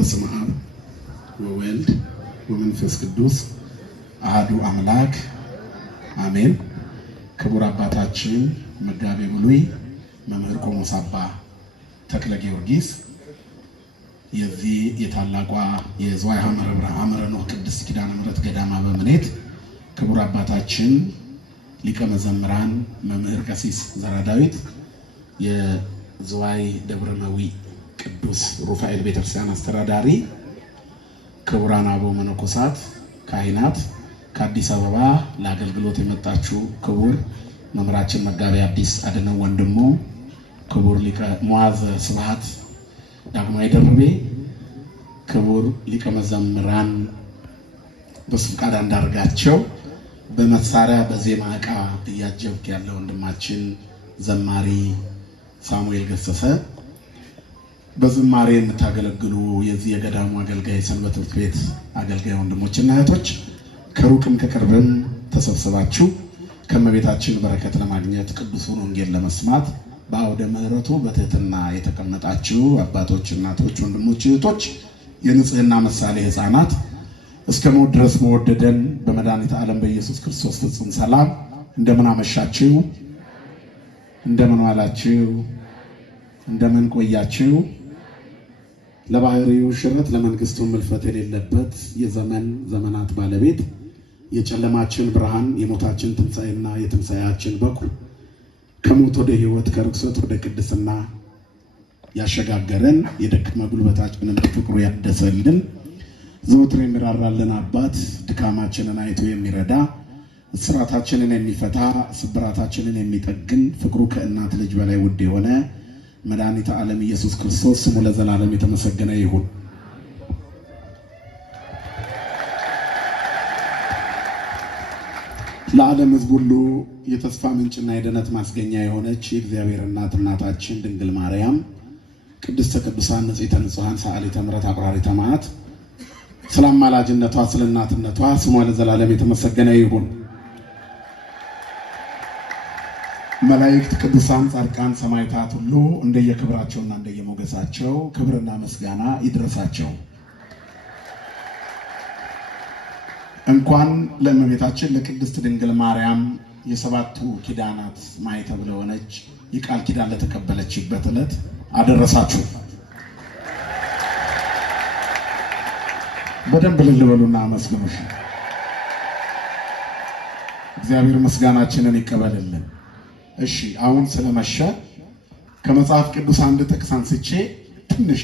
በስመ አብ ወወልድ ወመንፈስ ቅዱስ አሐዱ አምላክ አሜን። ክቡር አባታችን መጋቤ ብሉይ መምህር ቆሞስ አባ ተክለ ጊዮርጊስ የዚህ የታላቋ የዝዋይ ሐመረ ኖህ ቅድስት ኪዳነ ምሕረት ገዳም አበምኔት ክቡር አባታችን ሊቀ መዘምራን መምህር ቀሲስ ዘራዳዊት የዝዋይ ደብረ መዊ ቅዱስ ሩፋኤል ቤተክርስቲያን አስተዳዳሪ፣ ክቡራን አበው መነኮሳት፣ ካህናት፣ ከአዲስ አበባ ለአገልግሎት የመጣችሁ ክቡር መምህራችን መጋቤ አዲስ አድነው ወንድሙ፣ ክቡር ሊቀ ሙዓዘ ስብሐት ዳግማዊ ደርቤ፣ ክቡር ሊቀ መዘምራን በስብቃዳ እንዳርጋቸው፣ በመሳሪያ በዜማ ዕቃ እያጀብክ ያለ ወንድማችን ዘማሪ ሳሙኤል ገሰሰ፣ በዝማሬ የምታገለግሉ የዚህ የገዳሙ አገልጋይ ሰንበት ትምህርት ቤት አገልጋይ ወንድሞችና እህቶች ከሩቅም ከቅርብም ተሰብስባችሁ ከመቤታችን በረከት ለማግኘት ቅዱሱን ወንጌል ለመስማት በአውደ ምሕረቱ በትህትና የተቀመጣችሁ አባቶች፣ እናቶች፣ ወንድሞች፣ እህቶች የንጽህና ምሳሌ ሕፃናት እስከ ሞት ድረስ መወደደን በመድኃኒተ ዓለም በኢየሱስ ክርስቶስ ፍጹም ሰላም እንደምን አመሻችሁ፣ እንደምን ዋላችሁ፣ እንደምን ቆያችሁ። ለባህሪው ሽረት ለመንግስቱ ምልፈት የሌለበት የዘመን ዘመናት ባለቤት የጨለማችን ብርሃን የሞታችን ትንሣኤና የትንሣኤያችን በኩር ከሞት ወደ ሕይወት ከርክሰት ወደ ቅድስና ያሸጋገረን የደከመ ጉልበታችንን በፍቅሩ ያደሰልን ዘወትር የሚራራልን አባት ድካማችንን አይቶ የሚረዳ እስራታችንን የሚፈታ ስብራታችንን የሚጠግን ፍቅሩ ከእናት ልጅ በላይ ውድ የሆነ መድኃኒተ ዓለም ኢየሱስ ክርስቶስ ስሙ ለዘላለም የተመሰገነ ይሁን። ለዓለም ሕዝብ ሁሉ የተስፋ ምንጭና የድነት ማስገኛ የሆነች የእግዚአብሔር እናታችን ድንግል ማርያም ቅድስተ ቅዱሳን ንጽሕተ ንጹሐን ሰዓሊተ ምሕረት አቁራሪተ መዓት ስለ አማላጅነቷ ስለ እናትነቷ ስሟ ለዘላለም የተመሰገነ ይሁን። መላእክት፣ ቅዱሳን፣ ጻድቃን፣ ሰማዕታት ሁሉ እንደየክብራቸውና እንደየሞገሳቸው ክብርና ምስጋና ይድረሳቸው። እንኳን ለእመቤታችን ለቅድስት ድንግል ማርያም የሰባቱ ኪዳናት ማኅተም ለሆነች የቃል ኪዳን ለተቀበለችበት ዕለት አደረሳችሁ። በደንብ ልልበሉና አመስግኑሽ። እግዚአብሔር ምስጋናችንን ይቀበልልን። እሺ፣ አሁን ስለመሸ ከመጽሐፍ ቅዱስ አንድ ጥቅስ አንስቼ ትንሽ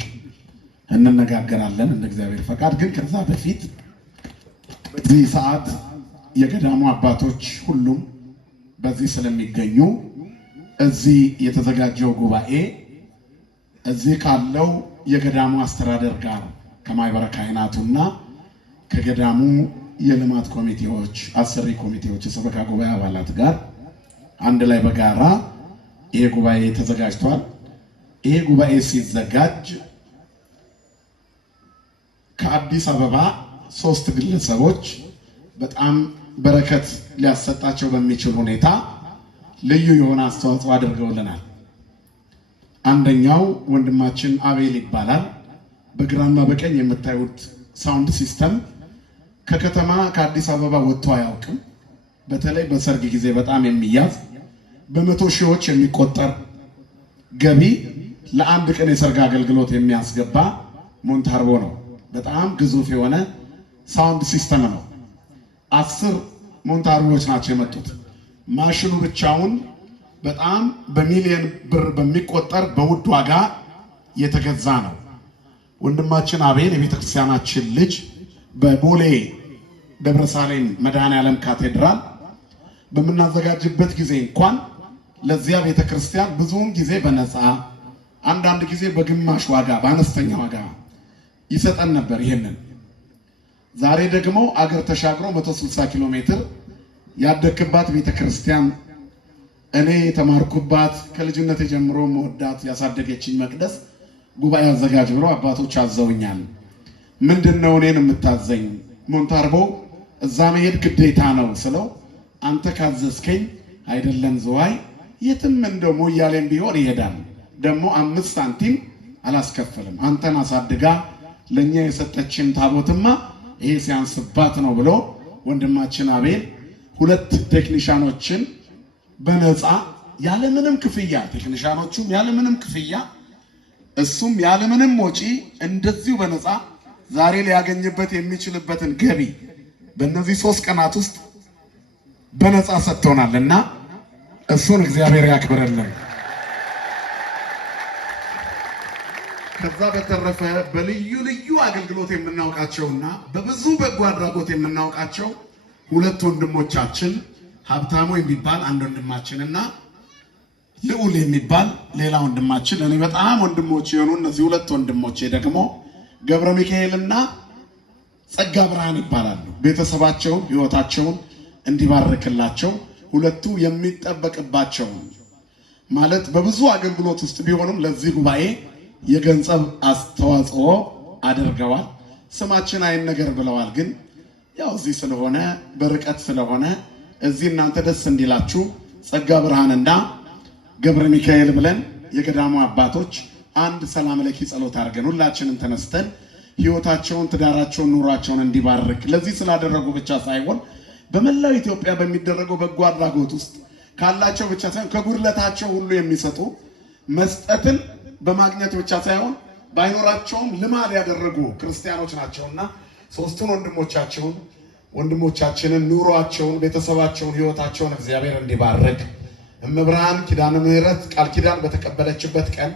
እንነጋገራለን እንደ እግዚአብሔር ፈቃድ። ግን ከዛ በፊት በዚህ ሰዓት የገዳሙ አባቶች ሁሉም በዚህ ስለሚገኙ እዚህ የተዘጋጀው ጉባኤ እዚህ ካለው የገዳሙ አስተዳደር ጋር ከማኅበረ ካህናቱና ከገዳሙ የልማት ኮሚቴዎች፣ አሰሪ ኮሚቴዎች፣ የሰበካ ጉባኤ አባላት ጋር አንድ ላይ በጋራ ይሄ ጉባኤ ተዘጋጅቷል። ይሄ ጉባኤ ሲዘጋጅ ከአዲስ አበባ 3 ግለሰቦች በጣም በረከት ሊያሰጣቸው በሚችል ሁኔታ ልዩ የሆነ አስተዋጽኦ አድርገውልናል። አንደኛው ወንድማችን አቤል ይባላል። በግራና በቀኝ የምታዩት ሳውንድ ሲስተም ከከተማ ከአዲስ አበባ ወጥቶ አያውቅም። በተለይ በሰርግ ጊዜ በጣም የሚያዝ በመቶ ሺዎች የሚቆጠር ገቢ ለአንድ ቀን የሰርግ አገልግሎት የሚያስገባ ሞንታርቦ ነው። በጣም ግዙፍ የሆነ ሳውንድ ሲስተም ነው። 10 ሞንታርቦዎች ናቸው የመጡት። ማሽኑ ብቻውን በጣም በሚሊዮን ብር በሚቆጠር በውድ ዋጋ የተገዛ ነው። ወንድማችን አቤል የቤተክርስቲያናችን ልጅ በቦሌ ደብረሳሌም መድኃኔዓለም ካቴድራል በምናዘጋጅበት ጊዜ እንኳን ለዚያ ቤተክርስቲያን ብዙውን ጊዜ በነፃ አንዳንድ ጊዜ በግማሽ ዋጋ በአነስተኛ ዋጋ ይሰጠን ነበር። ይሄንን ዛሬ ደግሞ አገር ተሻግሮ 160 ኪሎ ሜትር ያደክባት ቤተክርስቲያን እኔ የተማርኩባት ከልጅነት ጀምሮ መወዳት ያሳደገችኝ መቅደስ ጉባኤ አዘጋጅ ብለው አባቶች አዘውኛል። ምንድነው እኔን የምታዘኝ? ሞንታርቦ እዛ መሄድ ግዴታ ነው ስለው አንተ ካዘዝከኝ አይደለም ዝዋይ የትም እንደው ሞያሌም ቢሆን ይሄዳል። ደግሞ 5 ሳንቲም አላስከፍልም። አንተን አሳድጋ ለኛ የሰጠችን ታቦትማ ይሄ ሲያንስባት ነው ብሎ ወንድማችን አቤል 2 ቴክኒሻኖችን በነፃ ያለምንም ክፍያ ቴክኒሻኖቹም ያለምንም ክፍያ እሱም ያለምንም ወጪ እንደዚሁ በነፃ ዛሬ ሊያገኝበት የሚችልበትን ገቢ በእነዚህ 3 ቀናት ውስጥ በነፃ ሰጥቶናልና እሱን እግዚአብሔር ያክብረልን። ከዛ በተረፈ በልዩ ልዩ አገልግሎት የምናውቃቸውና በብዙ በጎ አድራጎት የምናውቃቸው 2 ወንድሞቻችን ሀብታሙ የሚባል አንድ ወንድማችንና ልዑል የሚባል ሌላ ወንድማችን እኔ በጣም ወንድሞች የሆኑ እነዚህ 2 ወንድሞቼ ደግሞ ገብረ ሚካኤልና ጸጋ ብርሃን ይባላሉ። ቤተሰባቸውን ሕይወታቸውን እንዲባርክላቸው 2ቱ የሚጠበቅባቸው ማለት በብዙ አገልግሎት ውስጥ ቢሆኑም ለዚህ ጉባኤ የገንዘብ አስተዋጽኦ አድርገዋል። ስማችን አይነገር ብለዋል። ግን ያው እዚህ ስለሆነ በርቀት ስለሆነ እዚህ እናንተ ደስ እንዲላችሁ ጸጋ ብርሃንና ገብረ ሚካኤል ብለን የገዳሙ አባቶች አንድ ሰላም ለኪ ጸሎት አድርገን ሁላችንም ተነስተን ሕይወታቸውን ትዳራቸውን ኑሯቸውን እንዲባርክ ለዚህ ስላደረጉ ብቻ ሳይሆን በመላው ኢትዮጵያ በሚደረገው በጎ አድራጎት ውስጥ ካላቸው ብቻ ሳይሆን ከጉድለታቸው ሁሉ የሚሰጡ መስጠትን በማግኘት ብቻ ሳይሆን ባይኖራቸውም ልማድ ያደረጉ ክርስቲያኖች ናቸውና 3ቱን ወንድሞቻችንን ኑሯቸውን ቤተሰባቸውን ሕይወታቸውን እግዚአብሔር እንዲባርክ እመብርሃን ኪዳነ ምሕረት ቃል ኪዳን በተቀበለችበት ቀን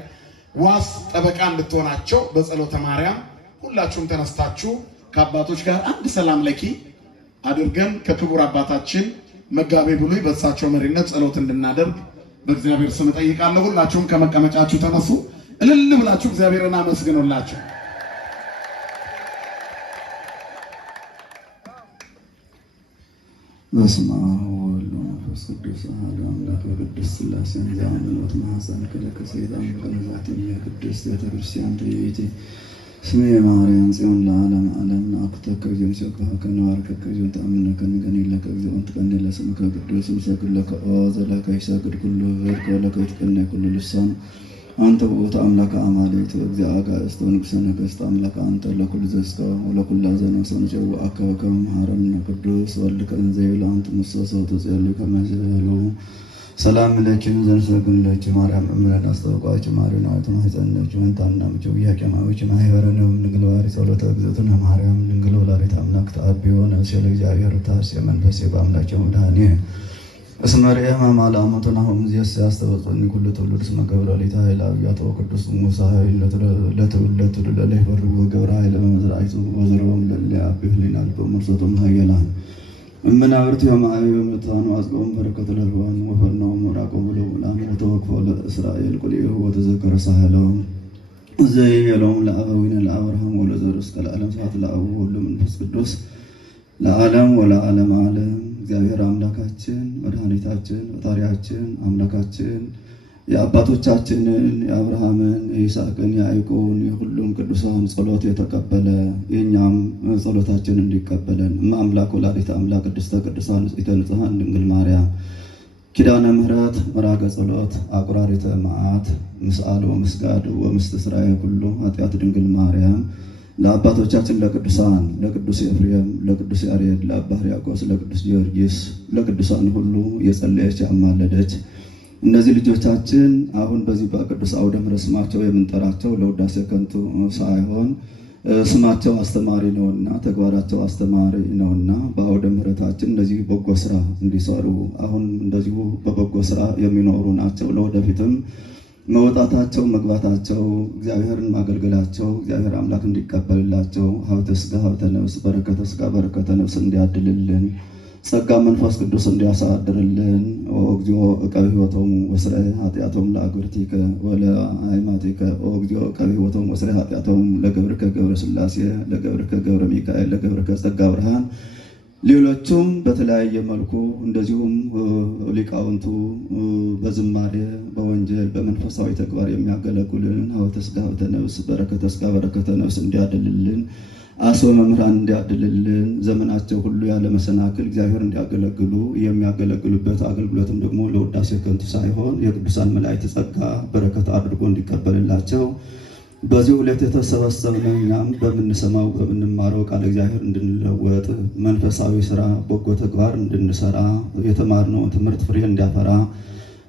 ዋስ ጠበቃ እንድትሆናቸው በጸሎተ ማርያም ሁላችሁም ተነስታችሁ ከአባቶች ጋር አንድ ሰላም ለኪ አድርገን ከክቡር አባታችን መጋቤ ብሉይ በእሳቸው መሪነት ጸሎት እንድናደርግ በእግዚአብሔር ስም ጠይቃለሁ። ሁላችሁም ከመቀመጫችሁ ተነሱ፣ እልል ብላችሁ እግዚአብሔርን አመስግኑላችሁ። በስመ አብ ወወልድ ወመንፈስ ቅዱስ አሐዱ አምላክ በቅድስት ሥላሴ ዘአምልኮት ማኅፀን ከለከ ሰይጣን በቀነዛት የቅድስት ቤተክርስቲያን ትይእቲ ስሜ ማርያም ጽዮን ለዓለም ዓለም አክተከ እግዚኦም ሲወከፈ ከነዋርከከ እግዚኦም ተአምነከ ንገኒለከ እግዚኦም ትቀንለ ስምከ ቅዱስ ምስክለከ ዘለከ ይሰግድ ኩሉ ብርክ ወለከ ይትቀነይ ኩሉ ልሳን አንተ ውእቱ አምላከ አማልክት ወእግዚአ አጋዕዝት ወንጉሠ ነገሥት አምላከ አንተ ለኩሉ ዘሥጋ ወለኩሉ ዘነፍስ ወንጨውዐከ ከመ መሐረነ ቅዱስ ወልድከ እንዘ ይብል አንተ ሙሰሰው ትጼልዩ ከመ ዝህሉ ሰላም ለኪን ዘንሰግንለኪ ማርያም እምለን አስተዋቋች ማርያም ማኅፀነች ወንታናምች ያቀማዎች ማህበረነው ንግልባሪ ጸሎተ እግዝእትነ ማርያም ድንግል ወላዲተ አምላክ ተአብዮ ነፍሴ ለእግዚአብሔር ታስ የመንፈሴ በአምላኬ መድኃኔ እስመ ርኤመ ማላመቱን አሁን ዚስ ያስተወጽኒ ኩሉ ትውልድ እስመ ገብረ ሊተ ኃይለ አብያተ ወቅዱስ ሙሳ ኃይል ለትውልድ ለላይ ፈርጎ ገብረ ኃይለ በመዝራዕቱ ወዘሮም ለሊያብህ ሊናል በመርሶቶም ኃያላን እምናብርት የማአዩ የምታኑ አጽቆም በረከተ ለልባን ወፈርናው ምራቆ ብሎ ለአምረ ተወክፎ ለእስራኤል ቁልኤሁ ወተዘከረ ሳህለው ዘይቤሎም ለአበዊነ ለአብርሃም ወለዘሩ እስከ ለዓለም ሰዓት ለአቡ ወወልድ ወመንፈስ ቅዱስ ለዓለም ወለዓለም ዓለም። እግዚአብሔር አምላካችን መድኃኒታችን ፈጣሪያችን አምላካችን የአባቶቻችንን የአብርሃምን የይስሐቅን የያዕቆብን የሁሉም ቅዱሳን ጸሎት የተቀበለ የእኛም ጸሎታችን እንዲቀበለን እመአምላክ ወላዲተ አምላክ ቅድስተ ቅዱሳን ንጽሕተ ንጹሐን ድንግል ማርያም ኪዳነ ምሕረት መራገ ጸሎት አቁራሪተ መዓት ምስአል ወምስጋድ ወምስትስራኤ ሁሉ ኃጢአት ድንግል ማርያም ለአባቶቻችን ለቅዱሳን ለቅዱስ ኤፍሬም ለቅዱስ ያሬድ ለአባ ሕርያቆስ ለቅዱስ ጊዮርጊስ ለቅዱሳን ሁሉ የጸለየች ያማለደች እነዚህ ልጆቻችን አሁን በዚህ በቅዱስ አውደ ምሕረት ስማቸው የምንጠራቸው ለውዳሴ ከንቱ ሳይሆን ስማቸው አስተማሪ ነውና ተግባራቸው አስተማሪ ነውና በአውደ ምሕረታችን እንደዚህ በጎ ስራ እንዲሰሩ አሁን እንደዚሁ በበጎ ስራ የሚኖሩ ናቸው። ለወደፊትም መውጣታቸው መግባታቸው እግዚአብሔርን ማገልገላቸው እግዚአብሔር አምላክ እንዲቀበልላቸው ሀብተ ሥጋ ሀብተ ነፍስ በረከተ ሥጋ በረከተ ነፍስ እንዲያድልልን ጸጋ መንፈስ ቅዱስ እንዲያሳድርልን እግዚኦ ዕቀብ ሕይወቶሙ ወስረ ኃጢአቶሙ ለአግብርቲከ ወለአእማቲከ እግዚኦ ዕቀብ ሕይወቶሙ ወስረ ኃጢአቶሙ ለገብርከ ገብረ ሥላሴ ለገብርከ ገብረ ሚካኤል ለገብርከ ጸጋ ብርሃን ሌሎቹም በተለያየ መልኩ እንደዚሁም ሊቃውንቱ በዝማሬ በወንጌል በመንፈሳዊ ተግባር የሚያገለግሉልን ሀብተ ሥጋ ሀብተ ነፍስ በረከተ ሥጋ በረከተ ነፍስ እንዲያድልልን አስበ መምህራን እንዲያድልልን ዘመናቸው ሁሉ ያለ መሰናክል እግዚአብሔር እንዲያገለግሉ የሚያገለግሉበት አገልግሎትም ደግሞ ለውዳሴ ከንቱ ሳይሆን የቅዱሳን መላእክት ጸጋ በረከት አድርጎ እንዲቀበልላቸው በዚህ ዕለት የተሰበሰብነው እኛም በምንሰማው በምንማረው ቃል እግዚአብሔር እንድንለወጥ መንፈሳዊ ስራ በጎ ተግባር እንድንሰራ የተማርነው ትምህርት ፍሬ እንዲያፈራ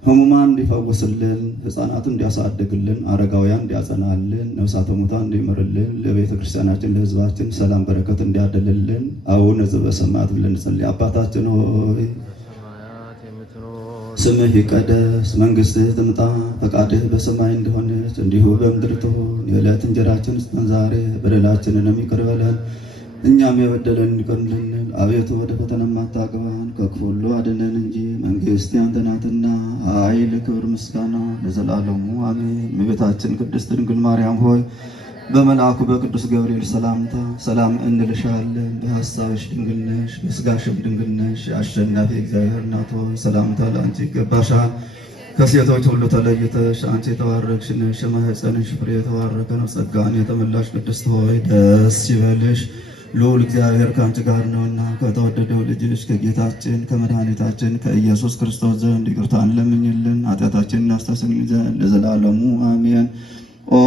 ህሙማን እንዲፈወስልን ሕፃናት እንዲያሳድግልን አረጋውያን እንዲያጸናልን ነፍሳተ ሙታን እንዲምርልን ለቤተ ክርስቲያናችን ለሕዝባችን ሰላም በረከት እንዲያደልልን አቡነ ዘበሰማያት ብለን እንጸልይ። አባታችን ሆይ ስምህ ይቀደስ፣ መንግስትህ ትምጣ፣ ፈቃድህ በሰማይ እንደሆነች እንዲሁ በምድር ትሁን። የዕለት እንጀራችንን ስጠን ዛሬ፣ በደላችንንም ይቅር በለን እኛም የበደለን ይቅር እንደምንል፣ አቤቱ ወደ ፈተና አታግባን ከክፉ ሁሉ አድነን እንጂ መንግስት ያንተ ናትና ኃይል፣ ክብር፣ ምስጋና ለዘላለሙ አሜን። እመቤታችን ቅድስት ድንግል ማርያም ሆይ በመልአኩ በቅዱስ ገብርኤል ሰላምታ ሰላም እንልሻለን። በሐሳብሽ ድንግል ነሽ፣ በሥጋሽም ድንግል ነሽ። የአሸናፊ እግዚአብሔር እናት ሆይ ሰላምታ ለአንቺ ይገባሻል። ከሴቶች ሁሉ ተለይተሽ አንቺ የተባረክሽ ነሽ፣ የማኅፀንሽ ፍሬ የተባረከ ነው። ጸጋን የተመላሽ ቅድስት ሆይ ደስ ይበልሽ፣ ልዑል እግዚአብሔር ከአንቺ ጋር ነውና ከተወደደው ልጅሽ ከጌታችን ከመድኃኒታችን ከኢየሱስ ክርስቶስ ዘንድ ይቅርታን ለምኝልን ኃጢአታችንን እናስተሰርይ ዘንድ ለዘላለሙ አሜን። ኦ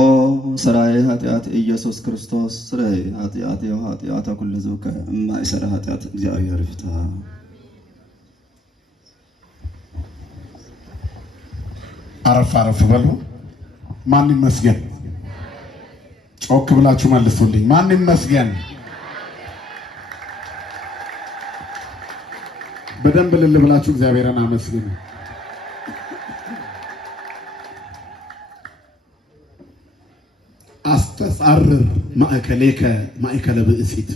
ሠራዬ ኃጢአት ኢየሱስ ክርስቶስ ስረይ ኃጢአተ ኩሉ ሕዝብከ እማይሠራ ኃጢአት እግዚአብሔር ይፍታ። አረፍ አረፍ በሉ። ማን ይመስገን? ጮክ ብላችሁ መልሱልኝ። ማን ይመስገን? በደንብ ልል ብላችሁ እግዚአብሔርን አመስግኑ። አስተጻርር ማእከሌከ ማእከለ ብእሲት፣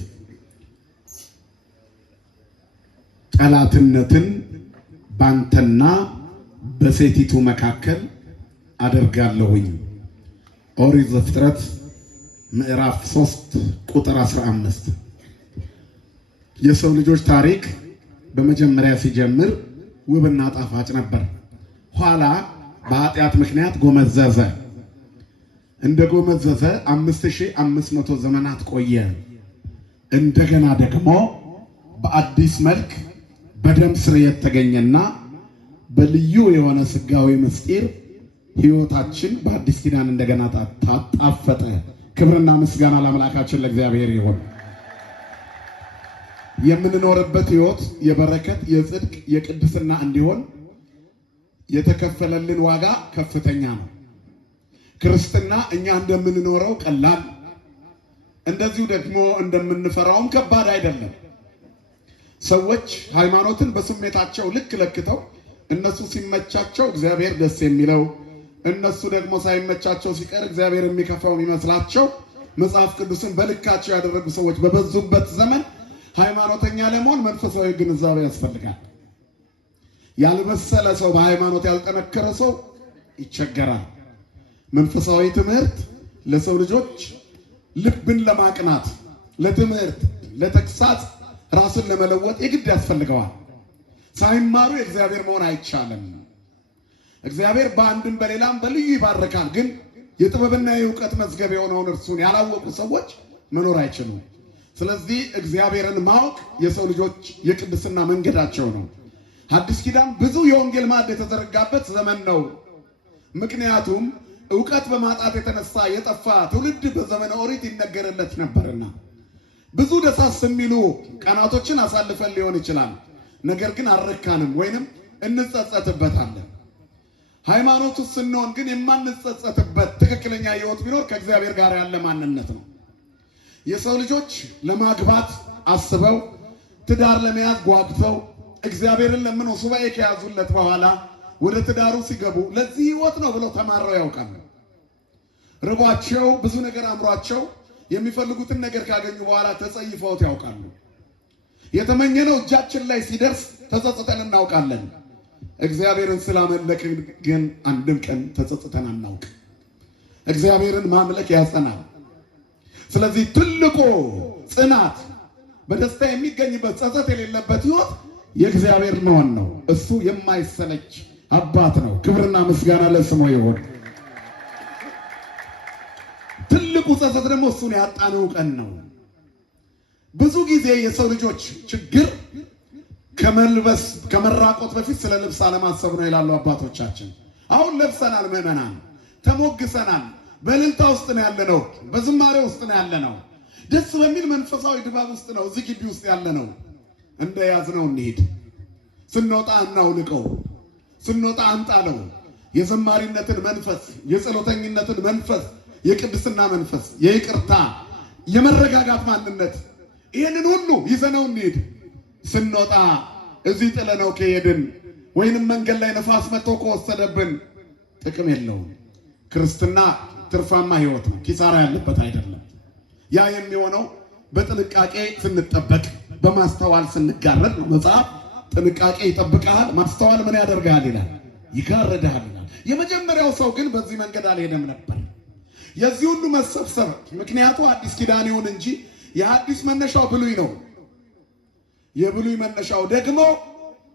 ጠላትነትን ባንተና በሴቲቱ መካከል አደርጋለሁኝ። ኦሪት ዘፍጥረት ምዕራፍ 3 ቁጥር 15። የሰው ልጆች ታሪክ በመጀመሪያ ሲጀምር ውብና ጣፋጭ ነበር። ኋላ በኃጢአት ምክንያት ጎመዘዘ። እንደ ጎመዘዘ 5500 ዘመናት ቆየ። እንደገና ደግሞ በአዲስ መልክ በደም ስርየት ተገኘና በልዩ የሆነ ስጋዊ ምስጢር ሕይወታችን በአዲስ ኪዳን እንደገና ታጣፈጠ። ክብርና ምስጋና ለአምላካችን ለእግዚአብሔር ይሁን። የምንኖርበት ሕይወት የበረከት የጽድቅ የቅድስና እንዲሆን የተከፈለልን ዋጋ ከፍተኛ ነው። ክርስትና እኛ እንደምንኖረው ቀላል፣ እንደዚሁ ደግሞ እንደምንፈራውም ከባድ አይደለም። ሰዎች ሃይማኖትን በስሜታቸው ልክ ለክተው እነሱ ሲመቻቸው እግዚአብሔር ደስ የሚለው፣ እነሱ ደግሞ ሳይመቻቸው ሲቀር እግዚአብሔር የሚከፋው የሚመስላቸው መጽሐፍ ቅዱስን በልካቸው ያደረጉ ሰዎች በበዙበት ዘመን ሃይማኖተኛ ለመሆን መንፈሳዊ ግንዛቤ ያስፈልጋል። ያልበሰለ ሰው፣ በሃይማኖት ያልጠነከረ ሰው ይቸገራል። መንፈሳዊ ትምህርት ለሰው ልጆች ልብን ለማቅናት፣ ለትምህርት፣ ለተግሳጽ፣ ራስን ለመለወጥ የግድ ያስፈልገዋል። ሳይማሩ የእግዚአብሔር መሆን አይቻልም። እግዚአብሔር በአንድም በሌላም በልዩ ይባርካል። ግን የጥበብና የእውቀት መዝገብ የሆነውን እርሱን ያላወቁ ሰዎች መኖር አይችሉም። ስለዚህ እግዚአብሔርን ማወቅ የሰው ልጆች የቅድስና መንገዳቸው ነው። አዲስ ኪዳን ብዙ የወንጌል ማዕድ የተዘረጋበት ዘመን ነው። ምክንያቱም ዕውቀት በማጣት የተነሳ የጠፋ ትውልድ በዘመነ ኦሪት ይነገርለት ነበርና ብዙ ደሳስ የሚሉ ቀናቶችን አሳልፈን ሊሆን ይችላል። ነገር ግን አልረካንም ወይንም እንጸጸትበታለን። ሃይማኖቱ ስንሆን ግን የማንጸጸትበት ትክክለኛ ሕይወት ቢኖር ከእግዚአብሔር ጋር ያለ ማንነት ነው። የሰው ልጆች ለማግባት አስበው ትዳር ለመያዝ ጓግተው እግዚአብሔርን ለምነው ሱባኤ ከያዙለት በኋላ ወደ ትዳሩ ሲገቡ ለዚህ ሕይወት ነው ብለው ተማረው ያውቃሉ። ርቧቸው ብዙ ነገር አምሯቸው የሚፈልጉትን ነገር ካገኙ በኋላ ተጸይፈውት ያውቃሉ። የተመኘነው እጃችን ላይ ሲደርስ ተጸጽተን እናውቃለን። እግዚአብሔርን ስላመለክን ግን አንድም ቀን ተጸጽተን አናውቅ። እግዚአብሔርን ማምለክ ያጸናል። ስለዚህ ትልቁ ጽናት በደስታ የሚገኝበት ጸጸት የሌለበት ሕይወት የእግዚአብሔር መሆን ነው። እሱ የማይሰለች አባት ነው። ክብርና ምስጋና ለስሙ ይሁን። ትልቁ ጸጸት ደግሞ እሱን ያጣነው ቀን ነው። ብዙ ጊዜ የሰው ልጆች ችግር ከመልበስ ከመራቆት በፊት ስለ ልብስ አለማሰብ ነው ይላሉ አባቶቻችን። አሁን ለብሰናል፣ ምዕመናን ተሞግሰናል፣ በእልልታ ውስጥ ነው ያለነው። በዝማሬ ውስጥ ነው ያለነው። ደስ በሚል መንፈሳዊ ድባብ ውስጥ ነው እዚህ ግቢ ውስጥ ያለነው። እንደያዝነው እንሂድ። ስንወጣ እናውልቀው፣ ስንወጣ አንጣለው። የዘማሪነትን መንፈስ፣ የጸሎተኝነትን መንፈስ፣ የቅድስና መንፈስ፣ የይቅርታ የመረጋጋት ማንነት ይሄንን ሁሉ ይዘነው እንሂድ። ስንወጣ እዚህ ጥለነው ከሄድን ወይንም መንገድ ላይ ነፋስ መጥቶ ከወሰደብን ጥቅም የለውም። ክርስትና ትርፋማ ህይወት ነው፣ ኪሳራ ያለበት አይደለም። ያ የሚሆነው በጥንቃቄ ስንጠበቅ፣ በማስተዋል ስንጋረድ ነው። መጽሐፍ ጥንቃቄ ይጠብቃል፣ ማስተዋል ምን ያደርጋል ይላል? ይጋረዳል ይላል። የመጀመሪያው ሰው ግን በዚህ መንገድ አልሄደም ነበር። የዚህ ሁሉ መሰብሰብ ምክንያቱ አዲስ ኪዳን ይሁን እንጂ የአዲስ መነሻው ብሉይ ነው። የብሉይ መነሻው ደግሞ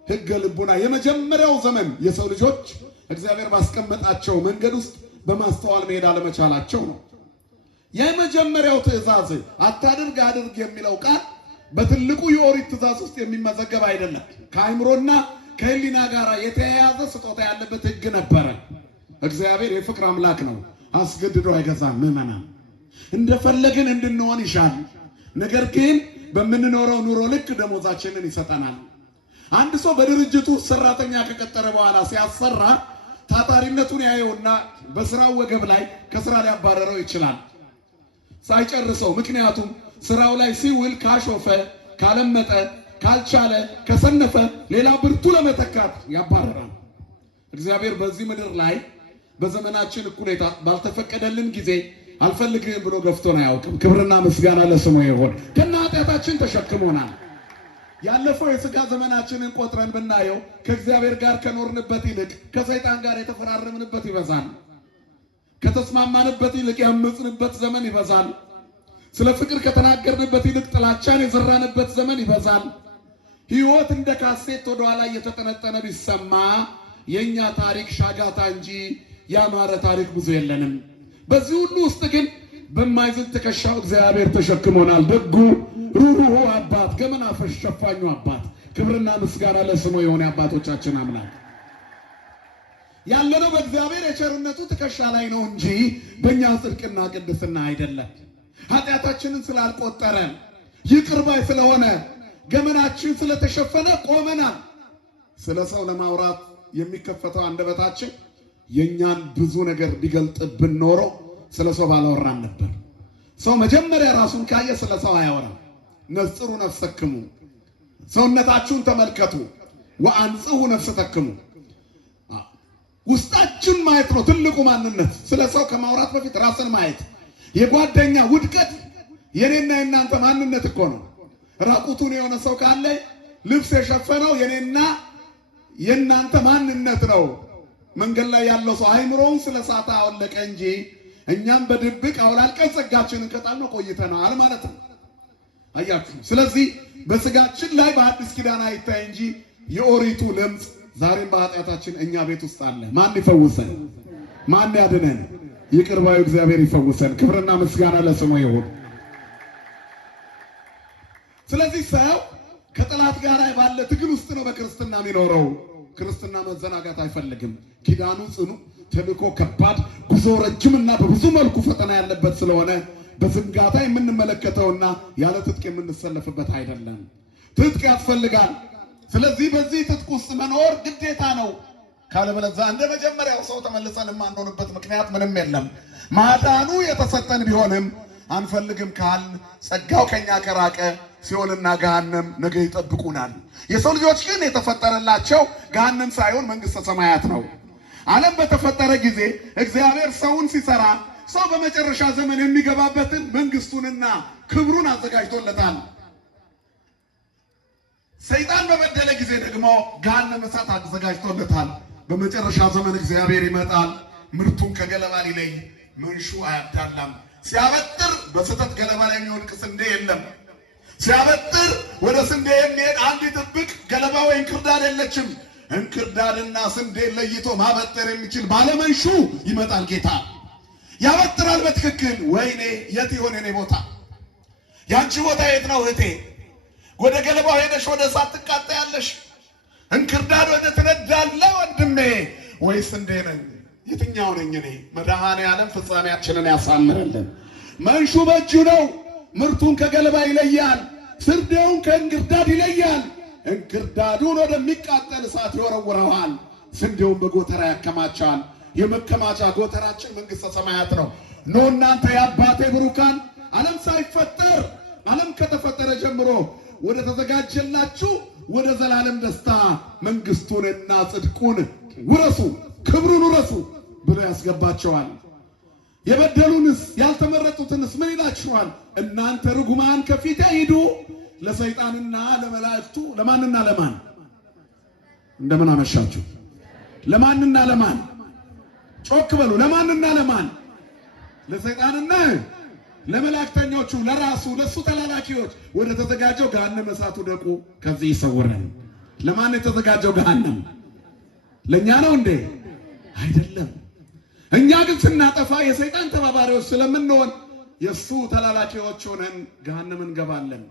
ሕገ ልቡና የመጀመሪያው ዘመን የሰው ልጆች እግዚአብሔር ባስቀመጣቸው መንገድ ውስጥ በማስተዋል መሄድ አለመቻላቸው ነው። የመጀመሪያው ትእዛዝ አታድርግ አድርግ የሚለው ቃል በትልቁ የኦሪት ትእዛዝ ውስጥ የሚመዘገብ አይደለም። ከአእምሮና ከህሊና ጋር የተያያዘ ስጦታ ያለበት ሕግ ነበረ። እግዚአብሔር የፍቅር አምላክ ነው። አስገድዶ አይገዛም። ምዕመናን እንደፈለግን እንድንሆን ይሻል። ነገር ግን በምንኖረው ኑሮ ልክ ደሞዛችንን ይሰጠናል። አንድ ሰው በድርጅቱ ሰራተኛ ከቀጠረ በኋላ ሲያሰራ ታታሪነቱን ያየውና በስራው ወገብ ላይ ከስራ ሊያባረረው ይችላል ሳይጨርሰው። ምክንያቱም ስራው ላይ ሲውል ካሾፈ፣ ካለመጠ፣ ካልቻለ፣ ከሰነፈ ሌላ ብርቱ ለመተካት ያባረራል። እግዚአብሔር በዚህ ምድር ላይ በዘመናችን እኩሌታ ባልተፈቀደልን ጊዜ አልፈልግህም ብሎ ገፍቶን አያውቅም። ክብርና ምስጋና ለስሙ ይሁን። ከነ ኃጢአታችን ተሸክሞናል። ያለፈው የሥጋ ዘመናችንን ቆጥረን ብናየው ከእግዚአብሔር ጋር ከኖርንበት ይልቅ ከሰይጣን ጋር የተፈራረምንበት ይበዛል። ከተስማማንበት ይልቅ ያመጽንበት ዘመን ይበዛል። ስለ ፍቅር ከተናገርንበት ይልቅ ጥላቻን የዘራንበት ዘመን ይበዛል። ሕይወት እንደ ካሴት ወደ ኋላ እየተጠነጠነ ቢሰማ የኛ ታሪክ ሻጋታ እንጂ ያማረ ታሪክ ብዙ የለንም። በዚህ ሁሉ ውስጥ ግን በማይዝል ትከሻው እግዚአብሔር ተሸክሞናል። ደጉ ሩሩሁ አባት፣ ገመና ፈሽ ሸፋኙ አባት፣ ክብርና ምስጋና ለስሙ የሆነ አባቶቻችን አምላክ ያለነው በእግዚአብሔር የቸርነቱ ትከሻ ላይ ነው እንጂ በእኛ ጽድቅና ቅድስና አይደለም። ኃጢአታችንን ስላልቆጠረ ይቅር ባይ ስለሆነ ገመናችን ስለተሸፈነ ቆመናል። ስለ ሰው ለማውራት የሚከፈተው አንደበታችን የኛን ብዙ ነገር ቢገልጥብን ኖሮ ስለ ሰው ባላወራን ነበር። ሰው መጀመሪያ ራሱን ካየ ስለ ሰው አያወራም። ነጽሩ ነፍሰክሙ፣ ሰውነታችሁን ተመልከቱ። ወአንጽሁ ነፍሰተክሙ፣ ውስጣችን ማየት ነው ትልቁ ማንነት። ስለ ሰው ከማውራት በፊት ራስን ማየት። የጓደኛ ውድቀት የኔና የናንተ ማንነት እኮ ነው። ራቁቱን የሆነ ሰው ካለ ልብስ የሸፈነው የኔና የናንተ ማንነት ነው። መንገድ ላይ ያለው ሰው አይምሮውን ስለሳታ አወለቀ እንጂ እኛም በድብቅ አውላልቀን ጸጋችንን ከጣልነው ቆይተናል ማለት ነው። አያችሁ። ስለዚህ በስጋችን ላይ በአዲስ ኪዳን አይታይ እንጂ የኦሪቱ ለምጽ ዛሬም በኃጢአታችን እኛ ቤት ውስጥ አለ። ማን ይፈውሰን? ማን ያድነን? ይቅር ባዩ እግዚአብሔር ይፈውሰን። ክብርና ምስጋና ለስሙ ይሁን። ስለዚህ ሰው ከጠላት ጋር ባለ ትግል ውስጥ ነው በክርስትና የሚኖረው። ክርስትና መዘናጋት አይፈልግም። ኪዳኑ ጽኑ፣ ተልእኮ ከባድ፣ ጉዞ ረጅምና በብዙ መልኩ ፈተና ያለበት ስለሆነ በዝንጋታ የምንመለከተውና ያለ ትጥቅ የምንሰለፍበት አይደለም። ትጥቅ ያስፈልጋል። ስለዚህ በዚህ ትጥቅ ውስጥ መኖር ግዴታ ነው። ካለበለዚያ እንደ መጀመሪያው ሰው ተመልሰን የማንሆንበት ምክንያት ምንም የለም። ማዳኑ የተሰጠን ቢሆንም አንፈልግም ካል ጸጋው ከኛ ከራቀ ሲኦልና ገሃነም ነገ ይጠብቁናል። የሰው ልጆች ግን የተፈጠረላቸው ገሃነም ሳይሆን መንግስተ ሰማያት ነው። ዓለም በተፈጠረ ጊዜ እግዚአብሔር ሰውን ሲሰራ ሰው በመጨረሻ ዘመን የሚገባበትን መንግስቱንና ክብሩን አዘጋጅቶለታል። ሰይጣን በበደለ ጊዜ ደግሞ ገሃነመ እሳት አዘጋጅቶለታል። በመጨረሻ ዘመን እግዚአብሔር ይመጣል። ምርቱን ከገለባ ሊለይ መንሹ አያዳላም። ሲያበጥር በስህተት ገለባ ላይ የሚወድቅ ስንዴ የለም። ሲያበጥር ወደ ስንዴ የሚሄድ አንድ ጥብቅ ገለባ ወይ እንክርዳድ የለችም። እንክርዳድና ስንዴ ለይቶ ማበጠር የሚችል ባለመንሹ ይመጣል ጌታ። ያበጥራል በትክክል። ወይኔ የት ይሆን የኔ ቦታ? ያንቺ ቦታ የት ነው እህቴ? ወደ ገለባው ሄደሽ ወደ እሳት ትቃጠያለሽ። እንክርዳድ ወደ ትነዳለ ወንድሜ፣ ወይ ስንዴ ነኝ የትኛው ነኝ እኔ? መድኃኔዓለም ፍጻሜያችንን ያሳምርልን። መንሹ በእጁ ነው። ምርቱን ከገለባ ይለያል፣ ስንዴውን ከእንክርዳድ ይለያል። እንክርዳዱን ወደሚቃጠል እሳት ይወረውረዋል፣ ስንዴውን በጎተራ ያከማቻል። የመከማቻ ጎተራችን መንግሥተ ሰማያት ነው። ኖ እናንተ የአባቴ ብሩካን ዓለም ሳይፈጠር ዓለም ከተፈጠረ ጀምሮ ወደ ተዘጋጀላችሁ ወደ ዘላለም ደስታ መንግሥቱንና ጽድቁን ውረሱ፣ ክብሩን ውረሱ ብሎ ያስገባቸዋል። የበደሉንስ ያልተመረጡትንስ ምን ይላችኋል? እናንተ ርጉማን ከፊቴ ሂዱ፣ ለሰይጣንና ለመላእክቱ። ለማንና ለማን? እንደምን አመሻችሁ። ለማንና ለማን? ጮክ በሉ። ለማንና ለማን? ለሰይጣንና ለመላእክተኞቹ፣ ለራሱ ለሱ ተላላኪዎች ወደ ተዘጋጀው ገሃነመ እሳት ውደቁ፣ ከዚህ ይሰውረን። ለማን የተዘጋጀው ገሃነም? ለኛ ነው እንዴ? አይደለም። እኛ ግን ስናጠፋ የሰይጣን ተባባሪዎች ስለምንሆን የሱ ተላላኪዎች ሆነን ገሃነም እንገባለን።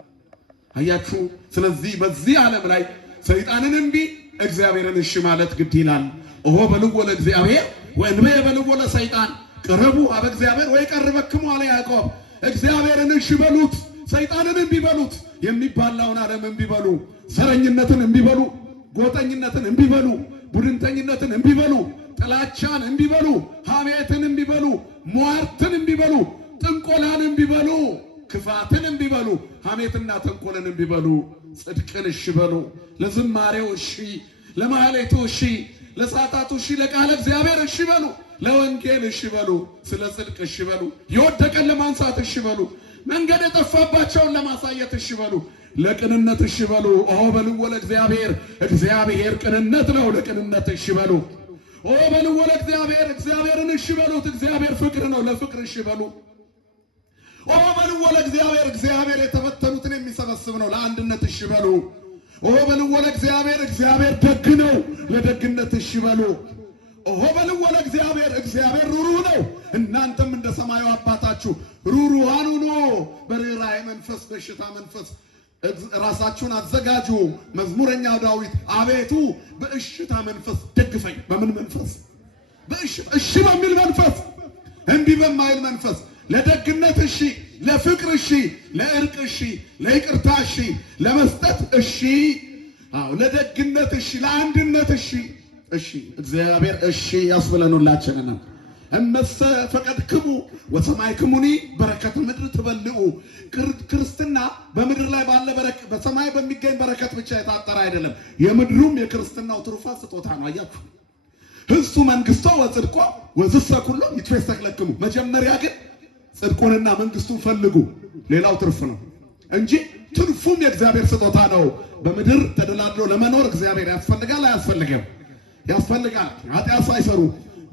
አያችሁ። ስለዚህ በዚህ ዓለም ላይ ሰይጣንን እምቢ እግዚአብሔርን እሺ ማለት ግድ ይላል። ኦሆ በልዎ ለእግዚአብሔር ወእንበየ በልዎ ለሰይጣን ቅረቡ አበ እግዚአብሔር ወይ ቀርበክሙ አለ ያዕቆብ። እግዚአብሔርን እሺ በሉት፣ ሰይጣንን እምቢ በሉት። የሚባላውን ዓለም እምቢ በሉ፣ ዘረኝነትን እምቢ በሉ፣ ጎጠኝነትን እምቢ በሉ፣ ቡድንተኝነትን እምቢ በሉ፣ ጥላቻን እምቢ በሉ፣ ሐሜትን እምቢ በሉ፣ ሟርትን እምቢ በሉ፣ ጥንቆላን እምቢ በሉ፣ ክፋትን እምቢ በሉ፣ ሐሜትና ተንኮልን እምቢ በሉ። ጽድቅን እሺ በሉ፣ ለዝማሬው እሺ፣ ለማህሌቱ እሺ፣ ለሰዓታቱ እሺ፣ ለቃለ እግዚአብሔር እሺ በሉ፣ ለወንጌል እሺ በሉ፣ ስለ ጽድቅ እሺ በሉ፣ የወደቀን ለማንሳት እሺ በሉ፣ መንገድ የጠፋባቸውን ለማሳየት እሺ በሉ፣ ለቅንነት እሺ በሉ። ኦ በልዎ ለእግዚአብሔር፣ እግዚአብሔር ቅንነት ነው፣ ለቅንነት እሺ በሉ። ኦ በልዎ ለእግዚአብሔር፣ እግዚአብሔርን እሺ በሉት፣ እግዚአብሔር ፍቅር ነው፣ ለፍቅር እሺ በሉ። ኦ በልዎ ለእግዚአብሔር፣ እግዚአብሔር የተበተኑትን የሚሰበስብ ነው፣ ለአንድነት እሺ በሉ። ኦ በልዎ ለእግዚአብሔር፣ እግዚአብሔር ደግ ነው፣ ለደግነት እሺ በሉ። ኦ በልዎ ለእግዚአብሔር፣ እግዚአብሔር ሩሩህ ነው፣ እናንተም እንደ ሰማዩ አባታችሁ ሩሩሃን ሁኑ። በርኅራኄ መንፈስ በእሽታ መንፈስ ራሳችሁን አዘጋጁ። መዝሙረኛው ዳዊት አቤቱ በእሽታ መንፈስ ደግፈኝ። በምን መንፈስ? እሺ በሚል መንፈስ፣ እምቢ በማይል መንፈስ። ለደግነት እሺ፣ ለፍቅር እሺ፣ ለእርቅ እሺ፣ ለይቅርታ እሺ፣ ለመስጠት እሺ፣ ለደግነት እሺ፣ ለአንድነት እሺ። እሺ እግዚአብሔር እሺ ያስብለን ሁላችንንም። እመሰ ፈቀድክሙ ወሰማይክሙኒ በረከተ ምድር ትበልዑ። ክርስትና በምድር ላይ ባለ በረከት፣ በሰማይ በሚገኝ በረከት ብቻ የታጠረ አይደለም። የምድሩም የክርስትናው ትሩፋት ስጦታ ነው። አያችሁ። ህሱ መንግስቶ ወጽድቆ ወዝሰ ኩሎ ይትፌሰክ ለክሙ። መጀመሪያ ግን ጽድቁንና መንግስቱን ፈልጉ፣ ሌላው ትርፍ ነው እንጂ ትርፉም የእግዚአብሔር ስጦታ ነው። በምድር ተደላድሎ ለመኖር እግዚአብሔር ያስፈልጋል አያስፈልግም? ያስፈልጋል። ኃጢአት ሳይሰሩ